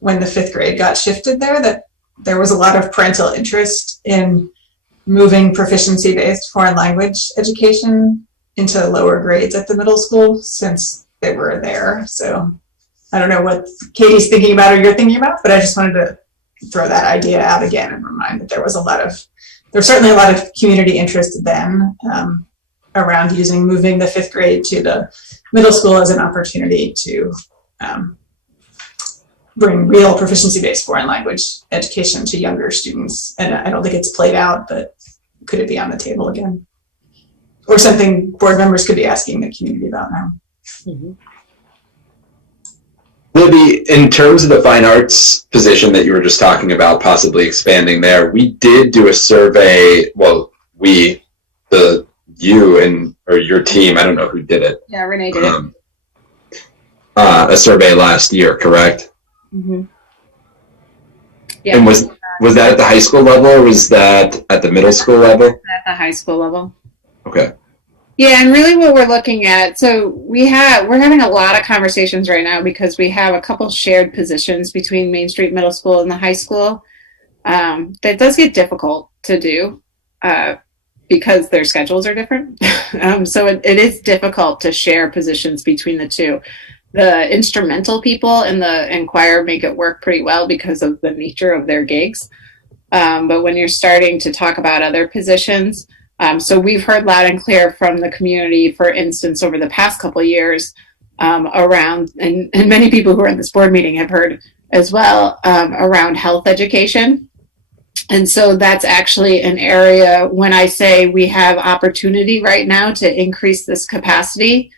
When the 5th grade got shifted there, that there was a lot of parental interest in moving proficiency-based foreign language education into lower grades at the middle school since they were there. So I don't know what Katie's thinking about or you're thinking about, but I just wanted to throw that idea out again and remind that there was certainly a lot of community interest then around moving the 5th grade to the middle school as an opportunity to bring real proficiency-based foreign language education to younger students. And I don't think it's played out, but could it be on the table again? Or something board members could be asking the community about now. Mm-hmm. Libby, in terms of the fine arts position that you were just talking about, possibly expanding there, we did do a survey. Well, or your team, I don't know who did it. Yeah, Renee did it. A survey last year, correct? Mm-hmm. Yeah. And was that at the high school level, or was that at the middle school level? At the high school level. Okay. Yeah, and really what we're looking at, so we're having a lot of conversations right now because we have a couple shared positions between Main Street Middle School and the high school. That does get difficult to do because their schedules are different. So it is difficult to share positions between the two. The instrumental people and the choir make it work pretty well because of the nature of their gigs. But when you're starting to talk about other positions, so we've heard loud and clear from the community, for instance, over the past couple of years around, and many people who are in this board meeting have heard as well, around health education. And so that's actually an area, when I say we have opportunity right now to increase this capacity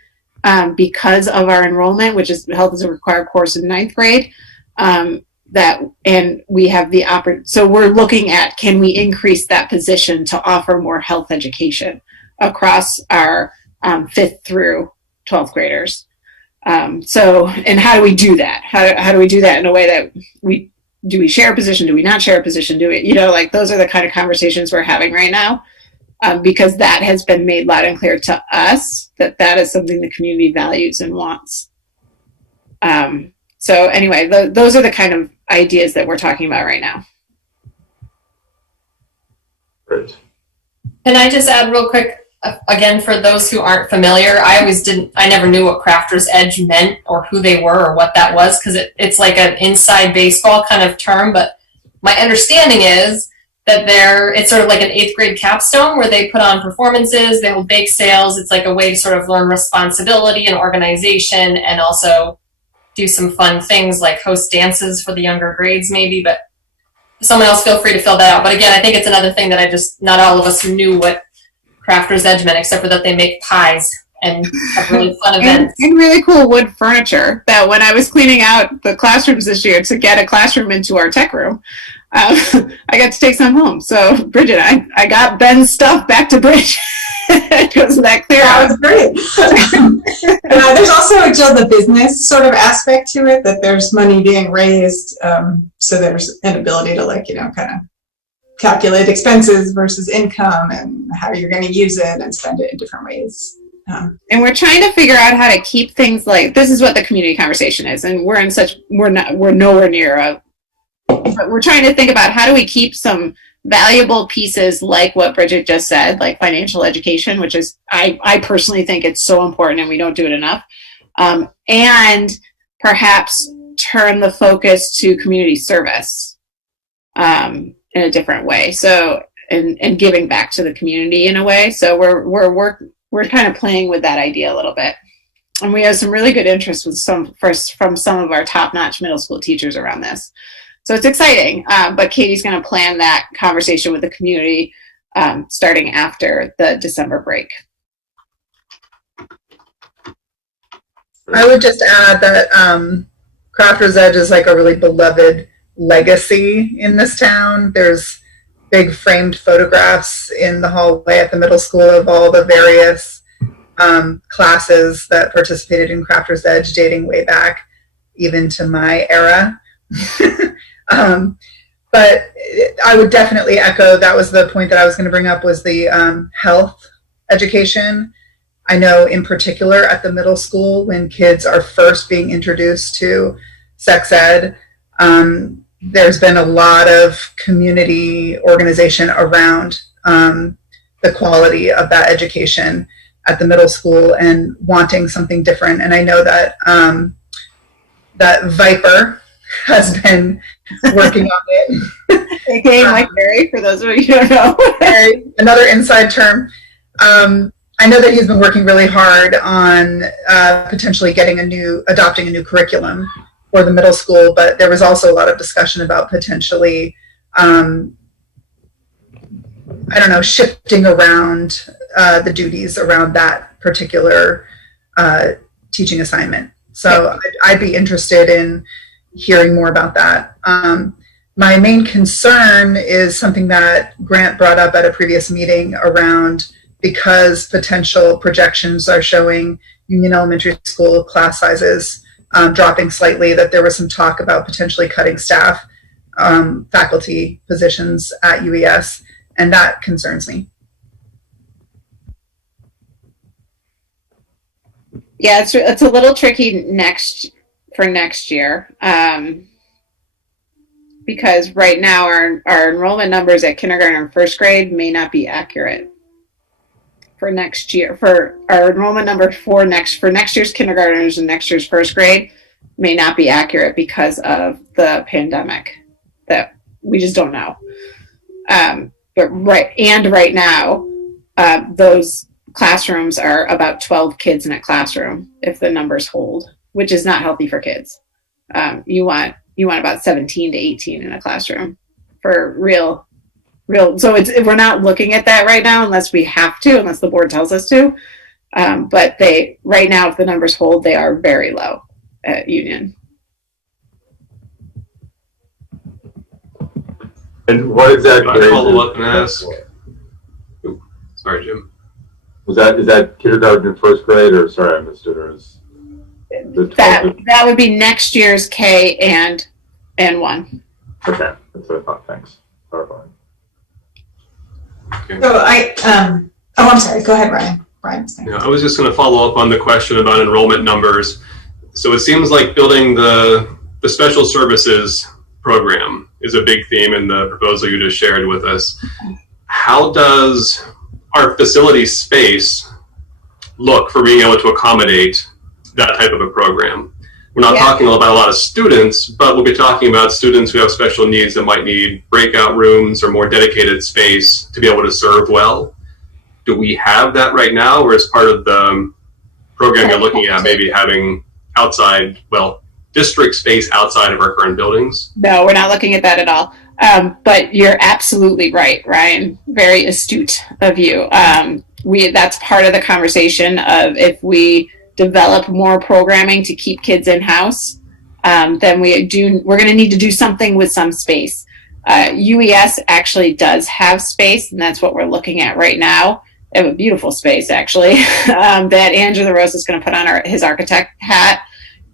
because of our enrollment, which is health is a required course in 9th grade, and we have the so we're looking at, can we increase that position to offer more health education across our 5th through 12th graders. And how do we do that? How do we do that in a way that do we share a position? Do we not share a position? Do we, those are the kind of conversations we're having right now, because that has been made loud and clear to us that is something the community values and wants. So anyway, those are the kind of ideas that we're talking about right now. Great. Can I just add real quick, again, for those who aren't familiar, I never knew what Crafter's Edge meant or who they were or what that was, because it's like an inside baseball kind of term, but my understanding is that it's sort of like an 8th grade capstone where they put on performances, they hold bake sales. It's like a way to sort of learn responsibility and organization, and also do some fun things like host dances for the younger grades maybe, but someone else feel free to fill that out. But again, I think it's another thing that not all of us knew what Crafter's Edge meant, except for that they make pies and have really fun events. And really cool wood furniture that when I was cleaning out the classrooms this year to get a classroom into our tech room, I got to take some home. So Bridget, I got Ben's stuff back to Bridget. Wasn't that clear? That was great. There's also, Jill, the business sort of aspect to it, that there's money being raised. So there's an ability to kind of calculate expenses versus income and how you're going to use it and spend it in different ways. And we're trying to figure out how to keep things like, this is what the community conversation is. And we're nowhere near but we're trying to think about how do we keep some valuable pieces like what Bridget just said, like financial education, which is, I personally think it's so important and we don't do it enough. And perhaps turn the focus to community service in a different way. So, and giving back to the community in a way. So we're kind of playing with that idea a little bit. And we have some really good interest from some of our top-notch middle school teachers around this. So it's exciting, but Katie's going to plan that conversation with the community starting after the December break. I would just add that Crafter's Edge is like a really beloved legacy in this town. There's big framed photographs in the hallway at the middle school of all the various classes that participated in Crafters Edge dating way back even to my era. But I would definitely echo, that was the point that I was going to bring up, was the health education. I know in particular at the middle school, when kids are first being introduced to sex ed, there's been a lot of community organization around the quality of that education at the middle school and wanting something different. And I know that that Viper has been working on it. AKA Mike Berry, for those of you who don't know. Another inside term. I know that he's been working really hard on potentially adopting a new curriculum for the middle school, but there was also a lot of discussion about potentially, shifting around the duties around that particular teaching assignment. So I'd be interested in hearing more about that. My main concern is something that Grant brought up at a previous meeting around, because potential projections are showing Union Elementary School class sizes dropping slightly, that there was some talk about potentially cutting staff, faculty positions at UES, and that concerns me. Yeah, it's a little tricky for next year, because right now our enrollment numbers at kindergarten and first grade may not be accurate for next year. For our enrollment number for next year's kindergartners and next year's first grade may not be accurate because of the pandemic, that we just don't know. But right now, those classrooms are about 12 kids in a classroom if the numbers hold, which is not healthy for kids. You want about 17 to 18 in a classroom for real. So we're not looking at that right now unless we have to, unless the board tells us to. But right now, if the numbers hold, they are very low at Union. And what exactly? Can I follow up and ask? Ooh, sorry, Jim. Is that kindergarten and first grade, or sorry, I missed it, or is that would be next year's K and 1. Okay, that's what I thought. Thanks. Clarifying. Okay. So I'm sorry. Go ahead, Brian. Yeah, I was just going to follow up on the question about enrollment numbers. So it seems like building the special services program is a big theme in the proposal you just shared with us. How does our facility space look for being able to accommodate that type of a program? We're not talking about a lot of students, but we'll be talking about students who have special needs that might need breakout rooms or more dedicated space to be able to serve well. Do we have that right now, or as part of the program you're looking at, maybe having district space outside of our current buildings? No, we're not looking at that at all. But you're absolutely right, Ryan. Very astute of you. That's part of the conversation of, if we develop more programming to keep kids in-house, then we're going to need to do something with some space. UES actually does have space, and that's what we're looking at right now. They have a beautiful space, actually, that Andrew LaRose is going to put on his architect hat.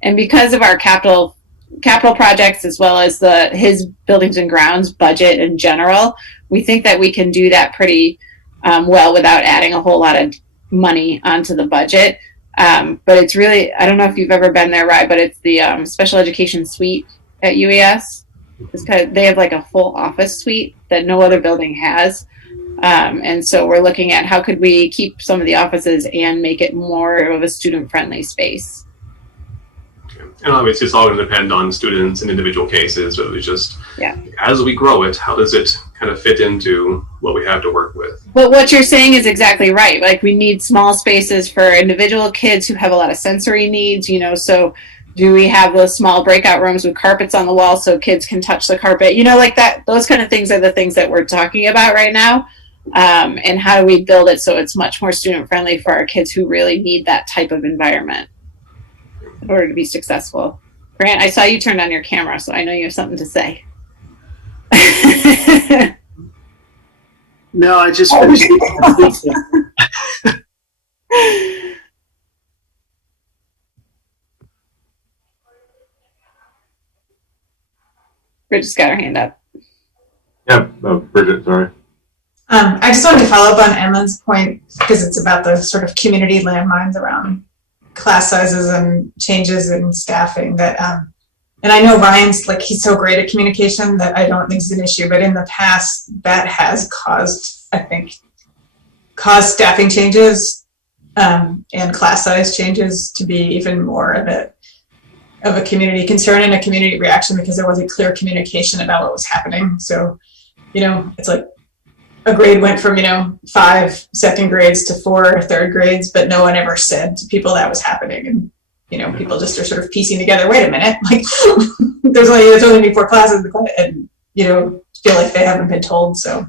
And because of our capital projects, as well as his buildings and grounds budget in general, we think that we can do that pretty well without adding a whole lot of money onto the budget. But it's really, I don't know if you've ever been there, right? But it's the special education suite at UES. They have like a full office suite that no other building has. And so we're looking at how could we keep some of the offices and make it more of a student-friendly space. And obviously it's all going to depend on students and individual cases, but it's just, as we grow it, how does it kind of fit into what we have to work with? Well, what you're saying is exactly right. Like, we need small spaces for individual kids who have a lot of sensory needs, so do we have those small breakout rooms with carpets on the wall so kids can touch the carpet? Like that, those kind of things are the things that we're talking about right now. And how do we build it so it's much more student friendly for our kids who really need that type of environment in order to be successful. Grant, I saw you turned on your camera, so I know you have something to say. No, I just finished. Bridget's got her hand up. Yeah, Bridget, sorry. I just wanted to follow up on Emma's point because it's about the sort of community landmines around class sizes and changes in staffing that, and I know Ryan's like, he's so great at communication that I don't think it's an issue, but in the past that has caused staffing changes and class size changes to be even more of a community concern and a community reaction because there wasn't clear communication about what was happening. So, it's like a grade went from, 5 second grades to 4 third grades, but no one ever said to people that was happening. And, people just are sort of piecing together, wait a minute, like there's only 4 classes and, feel like they haven't been told. So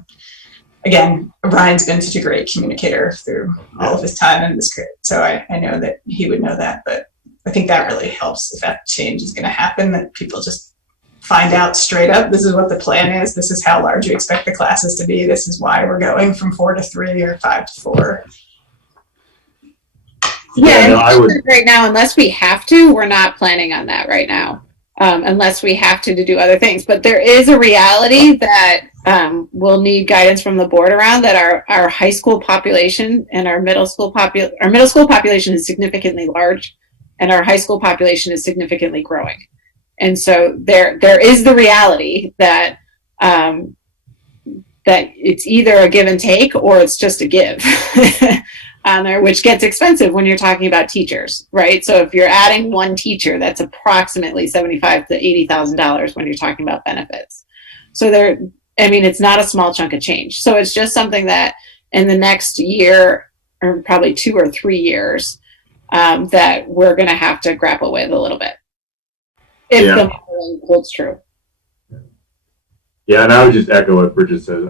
again, Ryan's been such a great communicator through all of his time in this grade. So I know that he would know that, but I think that really helps if that change is going to happen, that people just find out straight up, this is what the plan is, this is how large you expect the classes to be, this is why we're going from 4 to 3 or 5 to 4. Yeah, no, I would. Right now, unless we have to, we're not planning on that right now, unless we have to do other things. But there is a reality that we'll need guidance from the board around that our high school population and our middle school population is significantly large, and our high school population is significantly growing. And so there is the reality that that it's either a give and take or it's just a give on there, which gets expensive when you're talking about teachers, right? So if you're adding one teacher, that's approximately $75,000 to $80,000 when you're talking about benefits. So it's not a small chunk of change. So it's just something that in the next year, or probably 2 or 3 years, that we're going to have to grapple with a little bit. If the modeling holds true. Yeah, and I would just echo what Bridget says.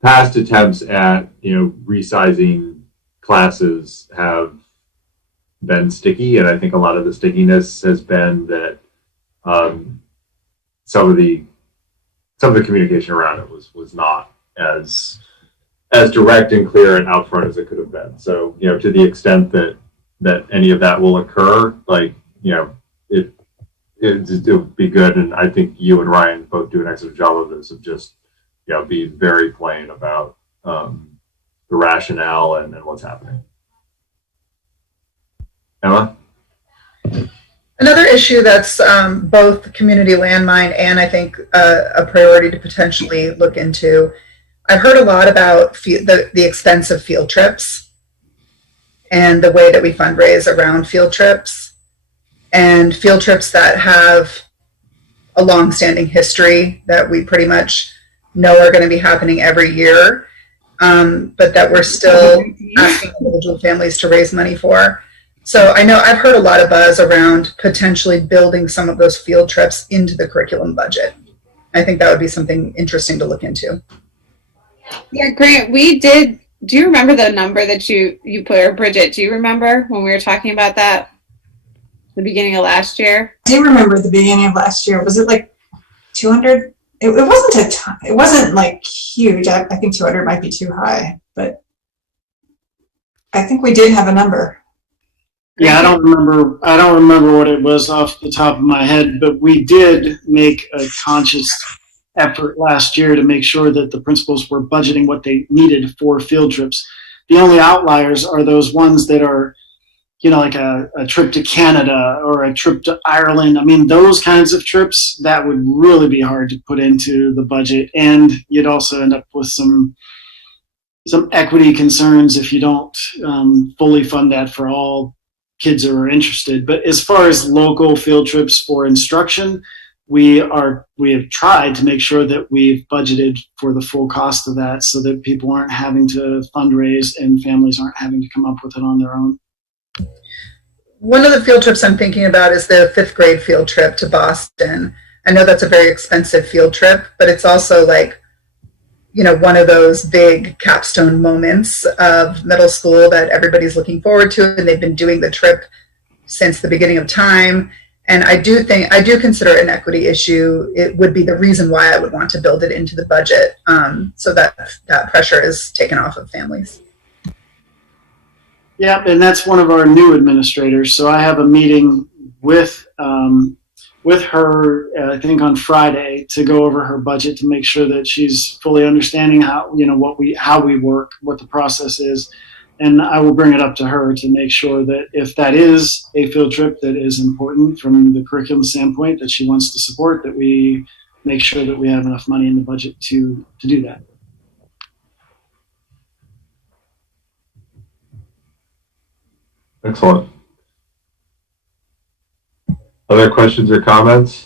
Past attempts at resizing classes have been sticky, and I think a lot of the stickiness has been that some of the communication around it was not as direct and clear and out front as it could have been. So to the extent that any of that will occur, it would be good. And I think you and Ryan both do an excellent job of this, of just, be very plain about the rationale and what's happening. Emma? Another issue that's both community landmine and I think a priority to potentially look into, I've heard a lot about the expense of field trips and the way that we fundraise around field trips, and field trips that have a long-standing history that we pretty much know are going to be happening every year, but that we're still asking individual families to raise money for. So I know I've heard a lot of buzz around potentially building some of those field trips into the curriculum budget. I think that would be something interesting to look into. Yeah, Grant, we did. Do you remember the number that you put, or Bridget, do you remember when we were talking about that the beginning of last year? I do remember the beginning of last year. Was it like 200? It wasn't a ton. It wasn't like huge. I think 200 might be too high, but I think we did have a number. Yeah, I don't remember what it was off the top of my head, but we did make a conscious effort last year to make sure that the principals were budgeting what they needed for field trips. The only outliers are those ones that are, like a trip to Canada or a trip to Ireland. I mean, those kinds of trips, that would really be hard to put into the budget. And you'd also end up with some equity concerns if you don't fully fund that for all kids who are interested. But as far as local field trips for instruction, we have tried to make sure that we've budgeted for the full cost of that so that people aren't having to fundraise and families aren't having to come up with it on their own. One of the field trips I'm thinking about is the 5th grade field trip to Boston. I know that's a very expensive field trip, but it's also like, one of those big capstone moments of middle school that everybody's looking forward to, and they've been doing the trip since the beginning of time. And I do consider it an equity issue. It would be the reason why I would want to build it into the budget, so that pressure is taken off of families. Yeah, and that's one of our new administrators. So I have a meeting with with her, I think on Friday, to go over her budget to make sure that she's fully understanding how we work, what the process is. And I will bring it up to her to make sure that if that is a field trip that is important from the curriculum standpoint that she wants to support, that we make sure that we have enough money in the budget to do that. Excellent. Other questions or comments?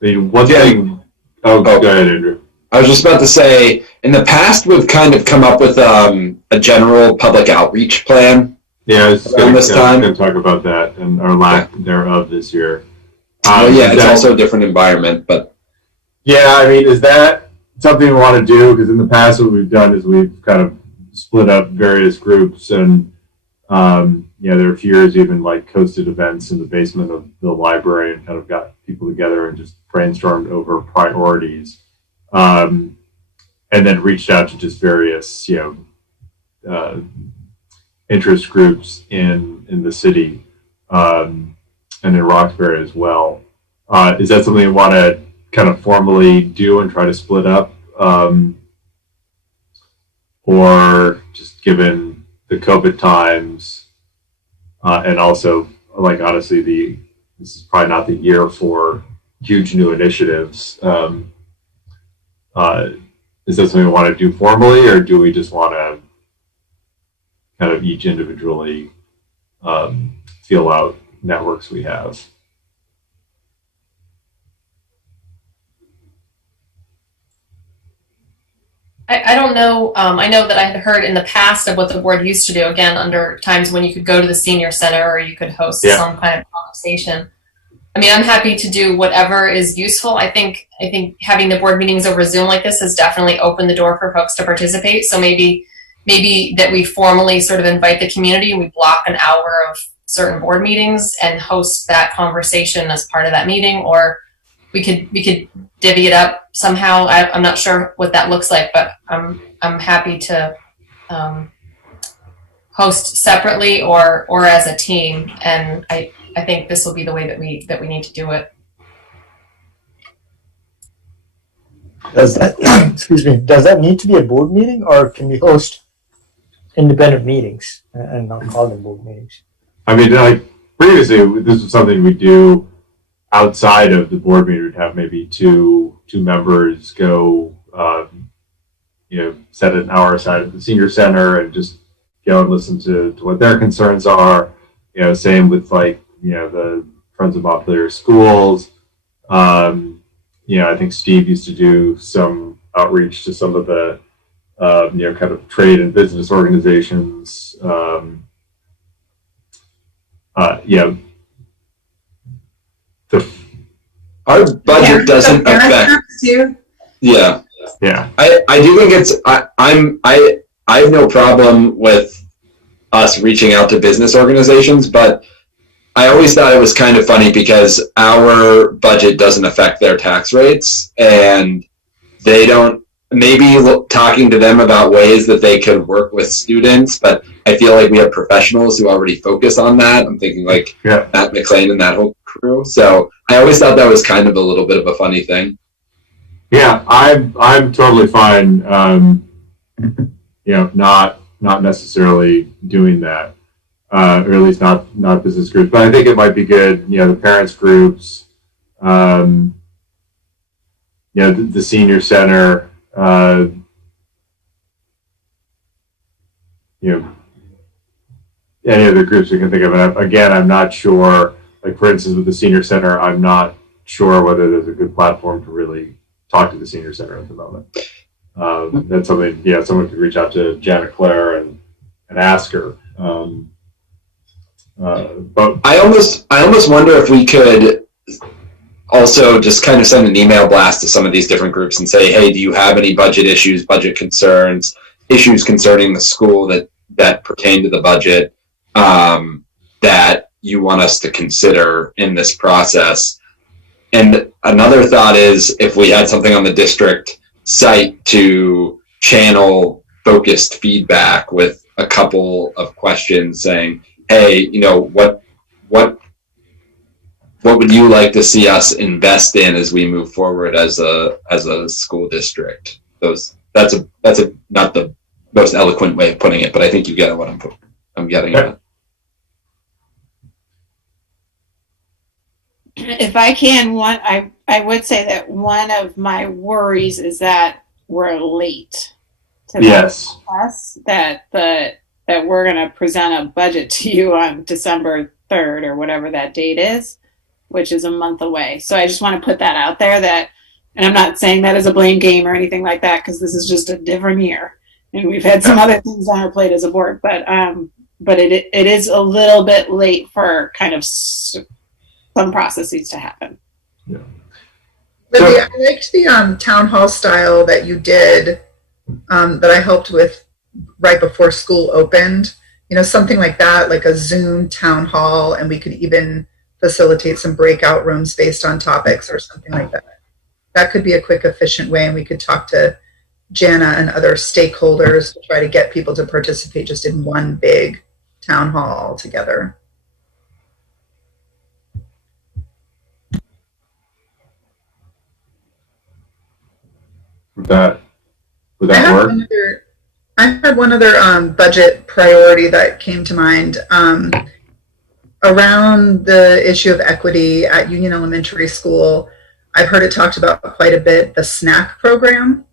One thing. Oh, go ahead, Andrew. I was just about to say, in the past, we've kind of come up with a general public outreach plan. Yeah, I was going to talk about that and our lack thereof this year. It's also a different environment, but. Yeah, I mean, is that something we want to do? Because in the past, what we've done is we've kind of split up various groups, and there are a few years even like hosted events in the basement of the library and kind of got people together and just brainstormed over priorities, and then reached out to just various interest groups in the city, and in Roxbury as well. Is that something you want to kind of formally do and try to split up, or just given the COVID times, and also like honestly this is probably not the year for huge new initiatives. Is that something we want to do formally, or do we just want to kind of each individually feel out networks we have? I don't know. I know that I had heard in the past of what the board used to do, again, under times when you could go to the senior center or you could host some kind of conversation. I mean, I'm happy to do whatever is useful. I think having the board meetings over Zoom like this has definitely opened the door for folks to participate. So maybe that we formally sort of invite the community and we block an hour of certain board meetings and host that conversation as part of that meeting, or we could divvy it up somehow. I'm not sure what that looks like, but I'm happy to host separately or as a team. And I think this will be the way that we need to do it. Does that does that need to be a board meeting, or can we host independent meetings and not call them board meetings? I mean, like previously, this was something we do outside of the board meeting. We'd have maybe two members go, set an hour aside at the senior center and just go and listen to what their concerns are. Same with like, the Friends of Montpelier Schools. I think Steve used to do some outreach to some of the, kind of trade and business organizations. Our budget doesn't affect. Yeah. I do think it's. I have no problem with us reaching out to business organizations, but I always thought it was kind of funny because our budget doesn't affect their tax rates, and they don't. Maybe talking to them about ways that they could work with students, but I feel like we have professionals who already focus on that. I'm thinking like Matt McLean and that whole crew. So I always thought that was kind of a little bit of a funny thing. Yeah, I'm totally fine. Not necessarily doing that, or at least not business groups. But I think it might be good. The parents groups, the senior center. Any other groups we can think of. And again, I'm not sure, like for instance, with the senior center, I'm not sure whether there's a good platform to really talk to the senior center at the moment. That's something, someone could reach out to Janet Claire and ask her. But I almost wonder if we could also just kind of send an email blast to some of these different groups and say, hey, do you have any budget issues, budget concerns, issues concerning the school that pertain to the budget, that you want us to consider in this process? And another thought is if we had something on the district site to channel focused feedback with a couple of questions saying, hey, you know, what would you like to see us invest in as we move forward as a school district? That's not the most eloquent way of putting it, but I think you get what I'm getting at. If I can, I would say that one of my worries is that we're late to Yes. that we're going to present a budget to you on December 3rd or whatever that date is, which is a month away. So I just want to put that out there and I'm not saying that as a blame game or anything like that, because this is just a different year and we've had some other things on our plate as a board, but it is a little bit late for kind of some processes to happen. Yeah. Libby, I liked the town hall style that you did, that I helped with right before school opened. You know, something like that, like a Zoom town hall, and we could even facilitate some breakout rooms based on topics or something like that. That could be a quick, efficient way, and we could talk to Jana and other stakeholders to try to get people to participate just in one big town hall together. Would that work? I had one other budget priority that came to mind around the issue of equity at Union Elementary School. I've heard it talked about quite a bit, the snack program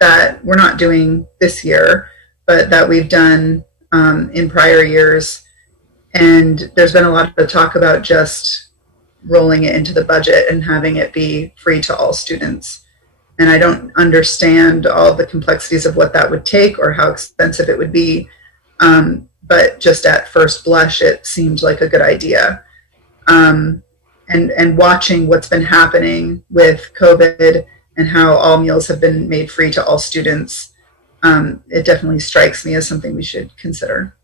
that we're not doing this year, but that we've done in prior years. And there's been a lot of talk about just rolling it into the budget and having it be free to all students. And I don't understand all the complexities of what that would take or how expensive it would be. But just at first blush, it seemed like a good idea. And watching what's been happening with COVID and how all meals have been made free to all students, it definitely strikes me as something we should consider.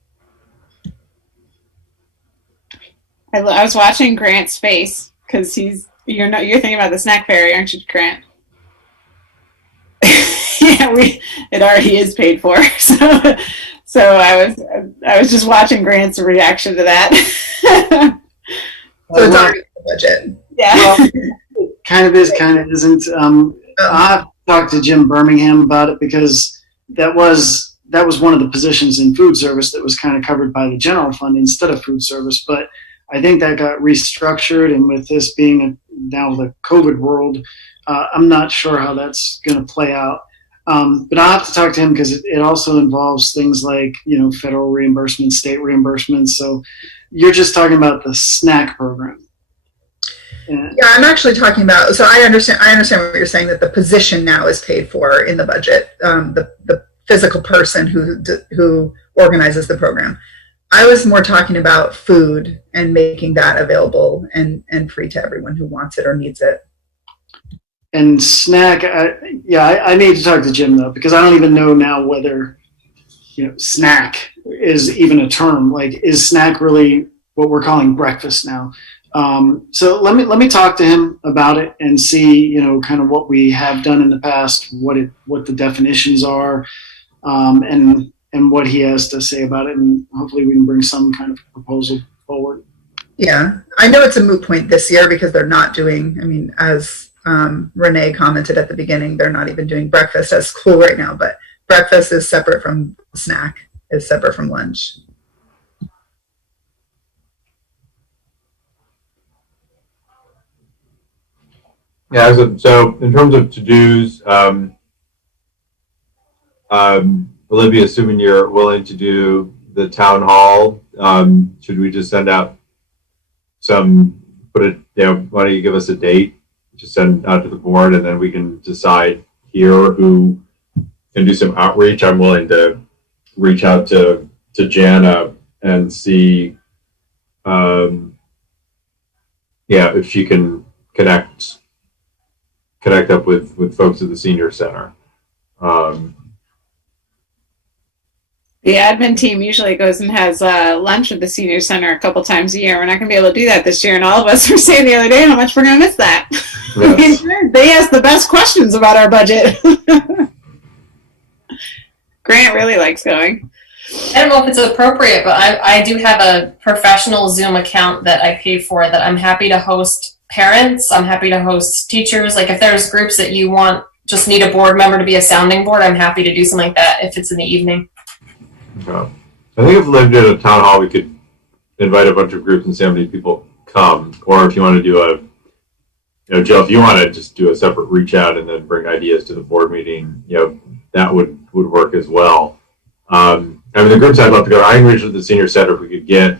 I was watching Grant's face because you're thinking about the snack fairy, aren't you, Grant? Yeah, it already is paid for. So I was just watching Grant's reaction to that. So it's already in the budget. Yeah. Well, it kind of is, kind of isn't. I have to talk to Jim Birmingham about it because that was one of the positions in food service that was kind of covered by the general fund instead of food service. But I think that got restructured, and with this being now the COVID world, I'm not sure how that's going to play out. But I'll have to talk to him because it also involves things like, federal reimbursements, state reimbursements. So you're just talking about the snack program. Yeah, I'm actually talking about, so I understand what you're saying, that the position now is paid for in the budget, the physical person who organizes the program. I was more talking about food and making that available and free to everyone who wants it or needs it. And snack, I need to talk to Jim though, because I don't even know now whether, snack is even a term. Like, is snack really what we're calling breakfast now? So let me talk to him about it and see, kind of what we have done in the past, what the definitions are, and what he has to say about it, and hopefully we can bring some kind of proposal forward. Yeah, I know it's a moot point this year because they're not doing, as Renee commented at the beginning, they're not even doing breakfast at school right now, but breakfast is separate from snack, is separate from lunch. Yeah, so in terms of to-dos, Olivia, assuming you're willing to do the town hall, should we just send out why don't you give us a date, just send out to the board, and then we can decide here who can do some outreach. I'm willing to reach out to Jana and see, if she can connect up with folks at the senior center. The admin team usually goes and has lunch at the senior center a couple times a year. We're not going to be able to do that this year, and all of us were saying the other day how much we're going to miss that. Yes. They ask the best questions about our budget. Grant really likes going. I don't know if it's appropriate, but I do have a professional Zoom account that I pay for that I'm happy to host parents. I'm happy to host teachers. Like if there's groups that you just need a board member to be a sounding board, I'm happy to do something like that if it's in the evening. I think if we lived in a town hall, we could invite a bunch of groups and see how many people come. Or if you want to do Joe, if you want to just do a separate reach out and then bring ideas to the board meeting, that would work as well. The groups I'd love to go, I can reach out to the senior center if we could get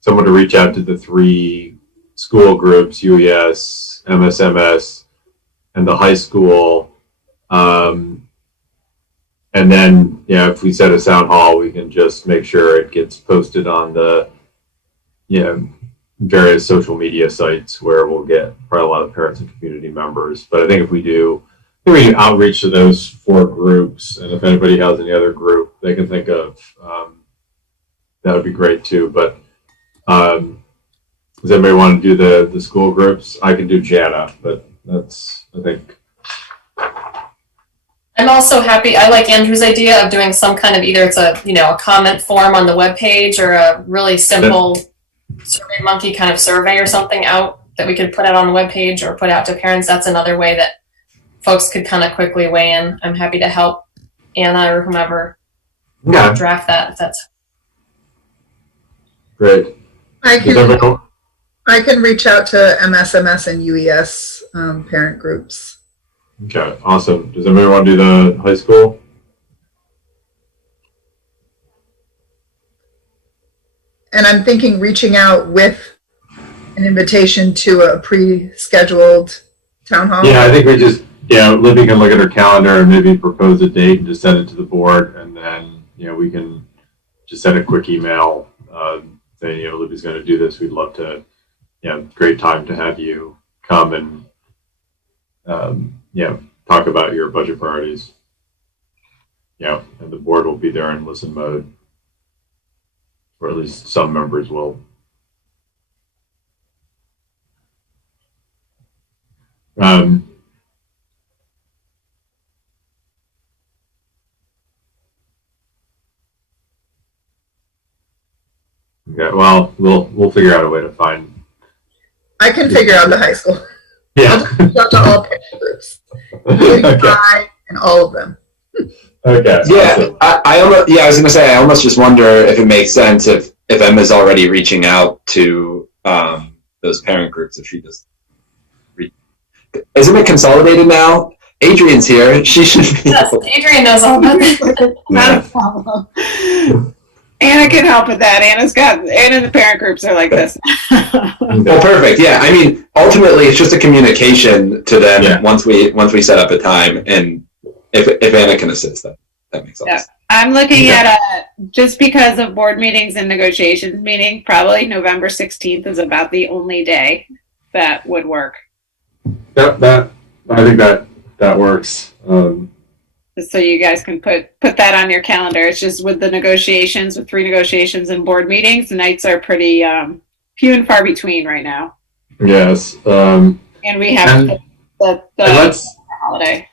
someone to reach out to the 3 school groups, UES, MSMS, and the high school. And then, if we set a sound hall, we can just make sure it gets posted on the, various social media sites where we'll get probably a lot of parents and community members. But I think if we do outreach to those 4 groups, and if anybody has any other group they can think of, that would be great too. But does anybody want to do the school groups? I can do Jana, but that's, I think. I'm also happy. I like Andrew's idea of doing some kind of either it's a comment form on the webpage or a really simple SurveyMonkey kind of survey or something out that we could put out on the webpage or put out to parents. That's another way that folks could kind of quickly weigh in. I'm happy to help Anna or whomever draft that. If that's great. I can reach out to MSMS and UES parent groups. Okay, awesome. Does anybody want to do the high school? And I'm thinking reaching out with an invitation to a pre-scheduled town hall. Yeah, I think we just, Libby can look at her calendar and maybe propose a date and just send it to the board. And then, we can just send a quick email saying, Libby's going to do this. We'd love to, great time to have you come and, talk about your budget priorities. And the board will be there in listen mode. Or at least some members will. Okay, well, we'll figure out a way to find. I can figure out the high school. Yeah. I'll reach out to all parent groups, and all of them. Okay. Yeah, awesome. I was gonna say I almost just wonder if it makes sense if Emma's already reaching out to those parent groups, if she just isn't it consolidated now? Adrian's here. She should be. Yes, Adrian knows all about it. Not a problem. Anna can help with that. Anna and the parent groups are like this. Well, perfect. Yeah, I mean, ultimately, it's just a communication to them once we set up a time, and if Anna can assist, that makes sense. I'm looking at just because of board meetings and negotiations meeting, probably November 16th is about the only day that would work. That I think that works. Just so you guys can put that on your calendar. It's just with the negotiations, with 3 negotiations and board meetings, the nights are pretty few and far between right now. Yes. And we have the holiday.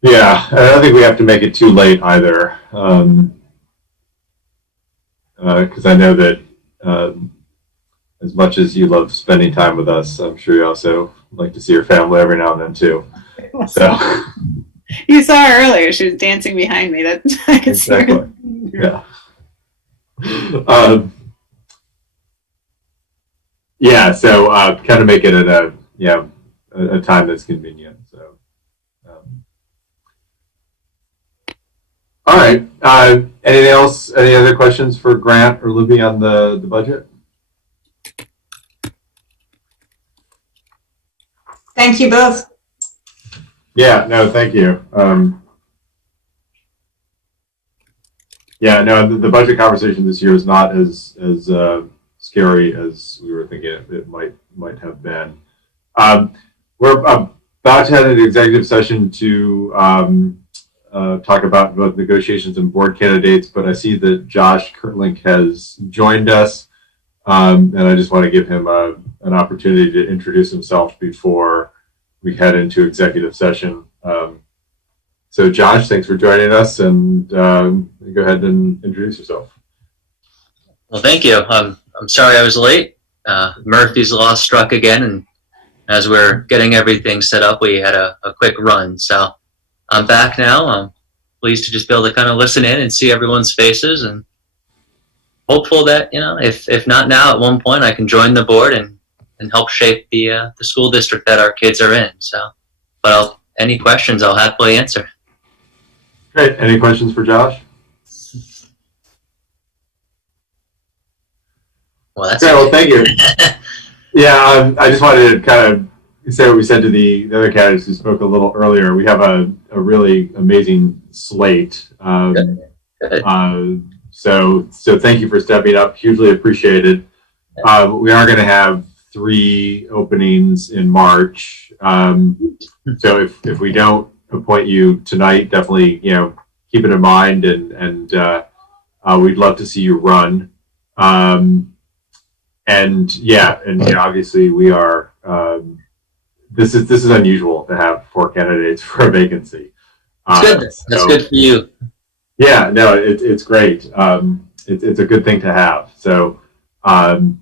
Yeah, I don't think we have to make it too late either, because I know that as much as you love spending time with us, I'm sure you also like to see your family every now and then too. So you saw her earlier; she was dancing behind me. That I could see her. Yeah. So kind of make it at a time that's convenient. So. All right. Anything else? Any other questions for Grant or Libby on the budget? Thank you both. Yeah. No. Thank you. The budget conversation this year is not as scary as we were thinking it might have been. We're about to have an executive session to talk about both negotiations and board candidates, but I see that Josh Kurtlink has joined us, and I just want to give him an opportunity to introduce himself before we head into executive session. So Josh, thanks for joining us, and go ahead and introduce yourself. Well, thank you. I'm sorry I was late. Murphy's Law struck again, and as we're getting everything set up, we had a quick run. So I'm back now. I'm pleased to just be able to kind of listen in and see everyone's faces, and hopeful that, if not now, at one point I can join the board and help shape the school district that our kids are in. So, but any questions I'll happily answer. Great. Any questions for Josh? Well, that's great. Well, thank you. Yeah, I just wanted to kind of say what we said to the other candidates who spoke a little earlier. We have a really amazing slate. So thank you for stepping up. Hugely appreciated. We are going to have 3 openings in March. So if we don't appoint you tonight, definitely keep it in mind, and we'd love to see you run. Obviously we are. This is unusual to have 4 candidates for a vacancy. That's good for you. Yeah, no, it's great. It's a good thing to have. So, so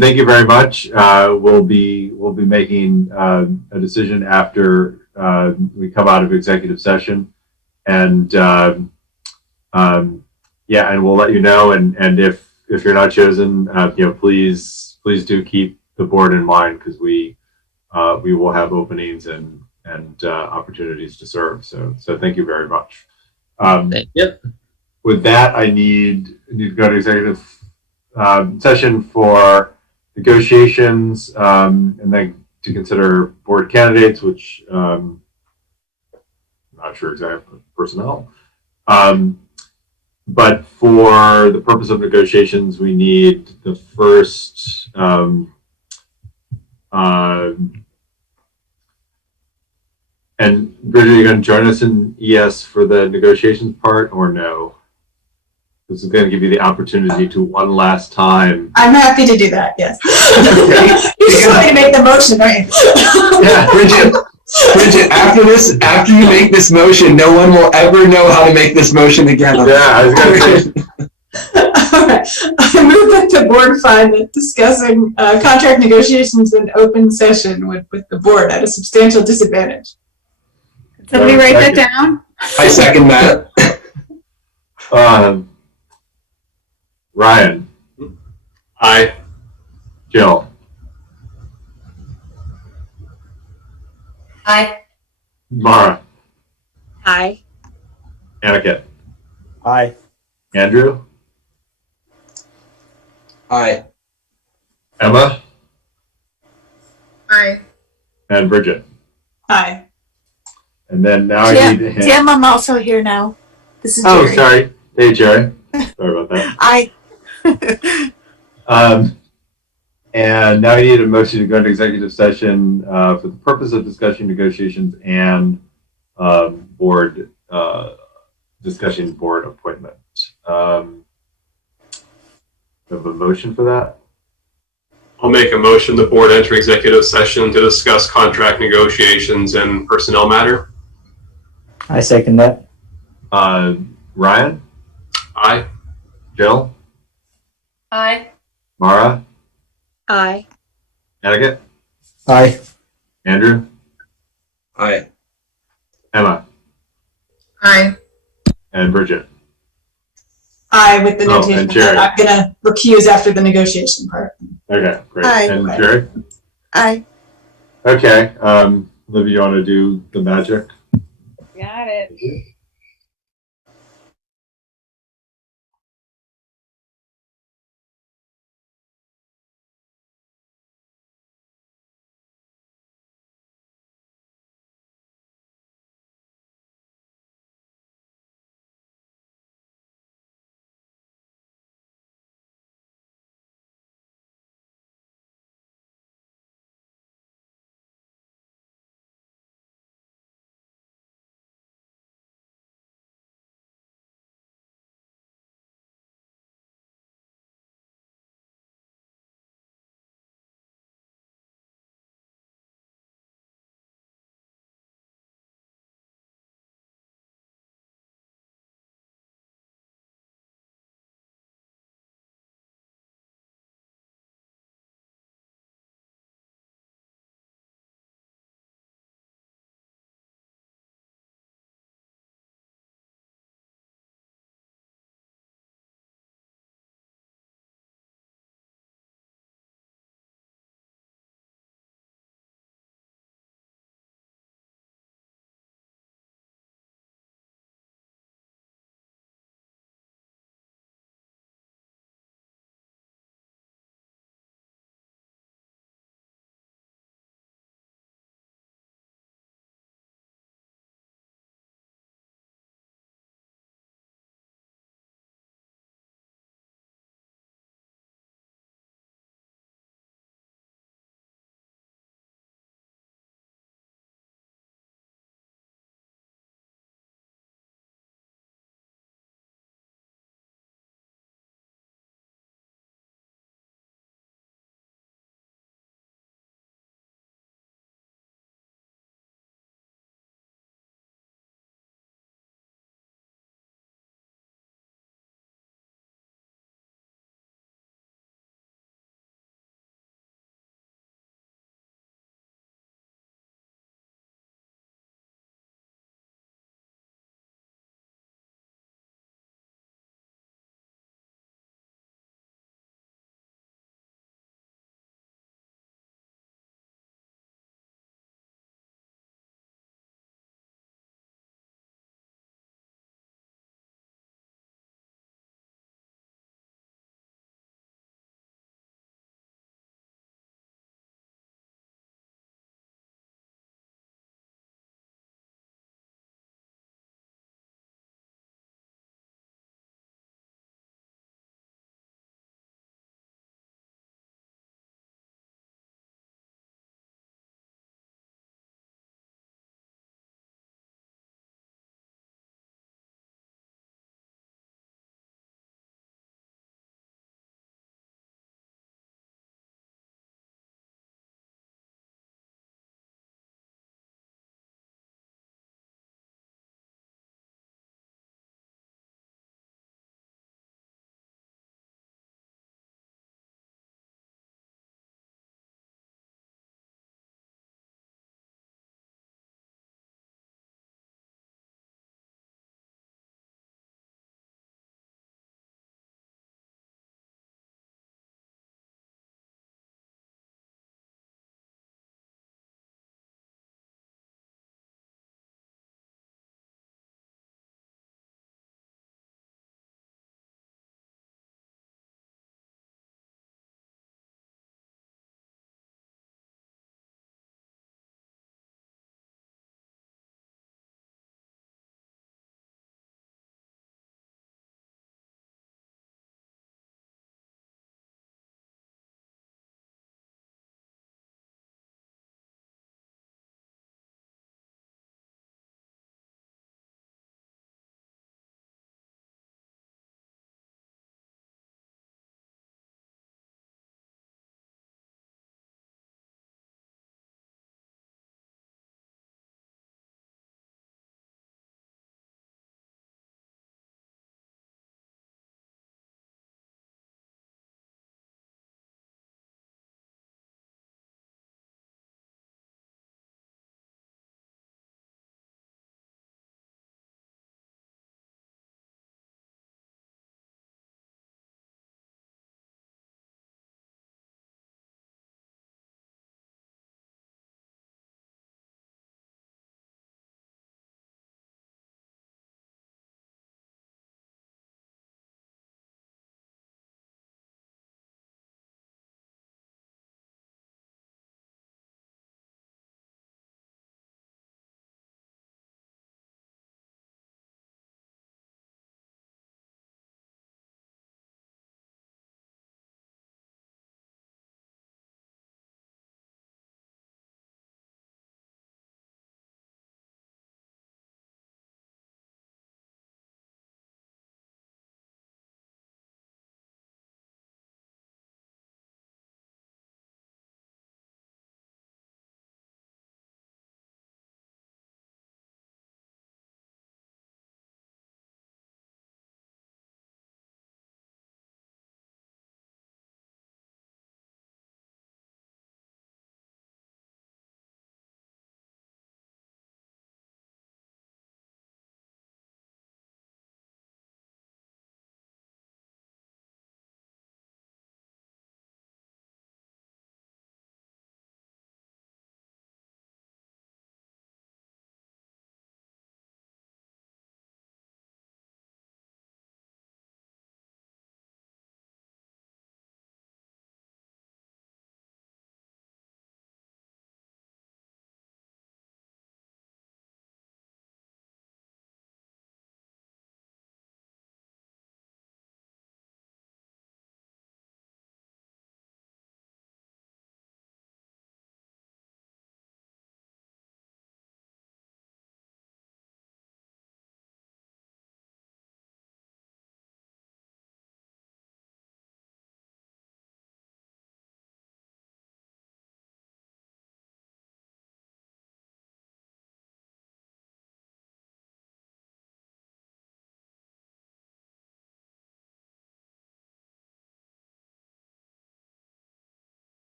thank you very much. We'll be making a decision after we come out of executive session, and and we'll let you know. And if you're not chosen, please do keep the board in mind, because we will have openings and opportunities to serve. So thank you very much. Thank you. With that, I need to go to executive session for negotiations, and then to consider board candidates, which I'm not sure exactly personnel. But for the purpose of negotiations, we need the first and Bridget, are you going to join us in ES for the negotiations part, or no? This is going to give you the opportunity to one last time. I'm happy to do that, yes. You just want me to make the motion, right? Yeah, Bridget, after you make this motion, no one will ever know how to make this motion again. Yeah, I was going to say. All right. I move that the board find that discussing contract negotiations in open session with the board at a substantial disadvantage. Somebody write that down. I second that. Ryan. Aye. Jill. Aye. Mara. Aye. Aniket. Aye. Andrew. Aye. Emma. Aye. And Bridget. Aye. And then now I need to hit. Tim, I'm also here now. This is Oh, Jerry. sorry. Hey, Jerry. Sorry about that. Aye. And now I need a motion to go into executive session for the purpose of discussion negotiations and board discussion board appointment. Do you have a motion for that? I'll make a motion the board enter executive session to discuss contract negotiations and personnel matter. I second that. Ryan? Aye. Jill? Aye. Mara? Aye. Aniket? Aye. Andrew? Aye. Emma? Aye. And Bridget? Aye, with the Oh, notation and Jerry. that I'm going to recuse after the negotiation part. Okay, great. Aye. And Jerry? Aye. Okay. Livia, you want to do the magic? Got it.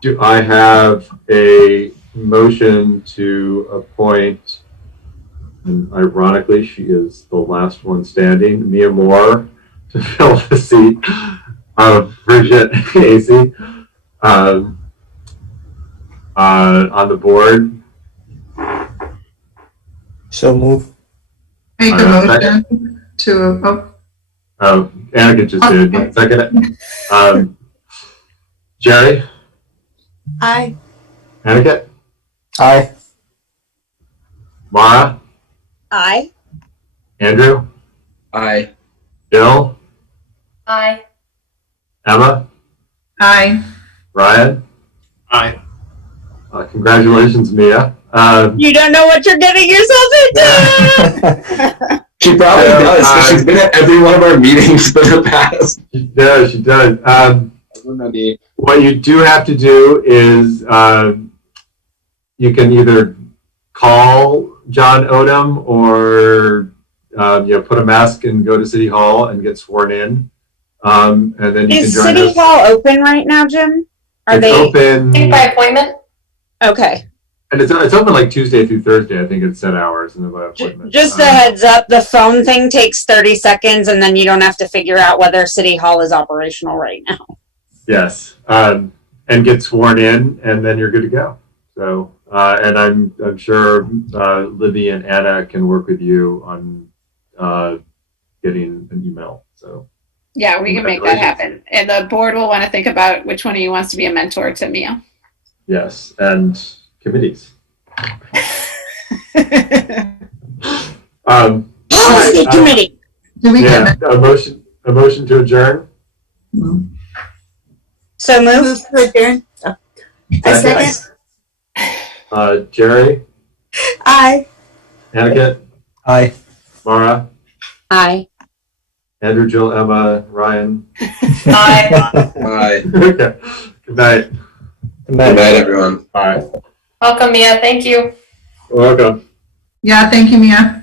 Do I have a motion to appoint, and ironically, she is the last one standing, Mia Moore, to fill the seat of Bridget Casey on the board? So move. Make a motion to, Annika just did. Second it. Jerry? Aye. Annika? Aye. Mara? Aye. Andrew? Aye. Bill? Aye. Emma? aye. Ryan? Aye. Congratulations, Mia. You don't know what you're getting yourself into. She probably does, because she's been at every one of our meetings for the past. She does. What you do have to do is you can either call John Odom or put a mask and go to City Hall and get sworn in. And then you Is can join City us. Hall open right now, Jim? Are It's they open, I think by appointment. okay? and it's open like Tuesday through Thursday. I think it's set hours and by appointment. Just a heads up, the phone thing takes 30 seconds and then you don't have to figure out whether City Hall is operational right now. Yes, and get sworn in, and then you're good to go. So, and I'm sure Libby and Anna can work with you on getting an email. So, Yeah, we can make that happen. And the board will want to think about which one of you wants to be a mentor to Mia. yes, and committees. Policy committee. Do we Yeah, get a motion to adjourn. So moved. Move to adjourn. Oh. I second. Jerry, Aye. Annika, Aye. Mara, Aye. Andrew, Jill, Emma, Ryan. Aye. Aye. Okay. Good night. Good night, everyone. Bye. Welcome, Mia. Thank you. Welcome. Yeah, thank you, Mia.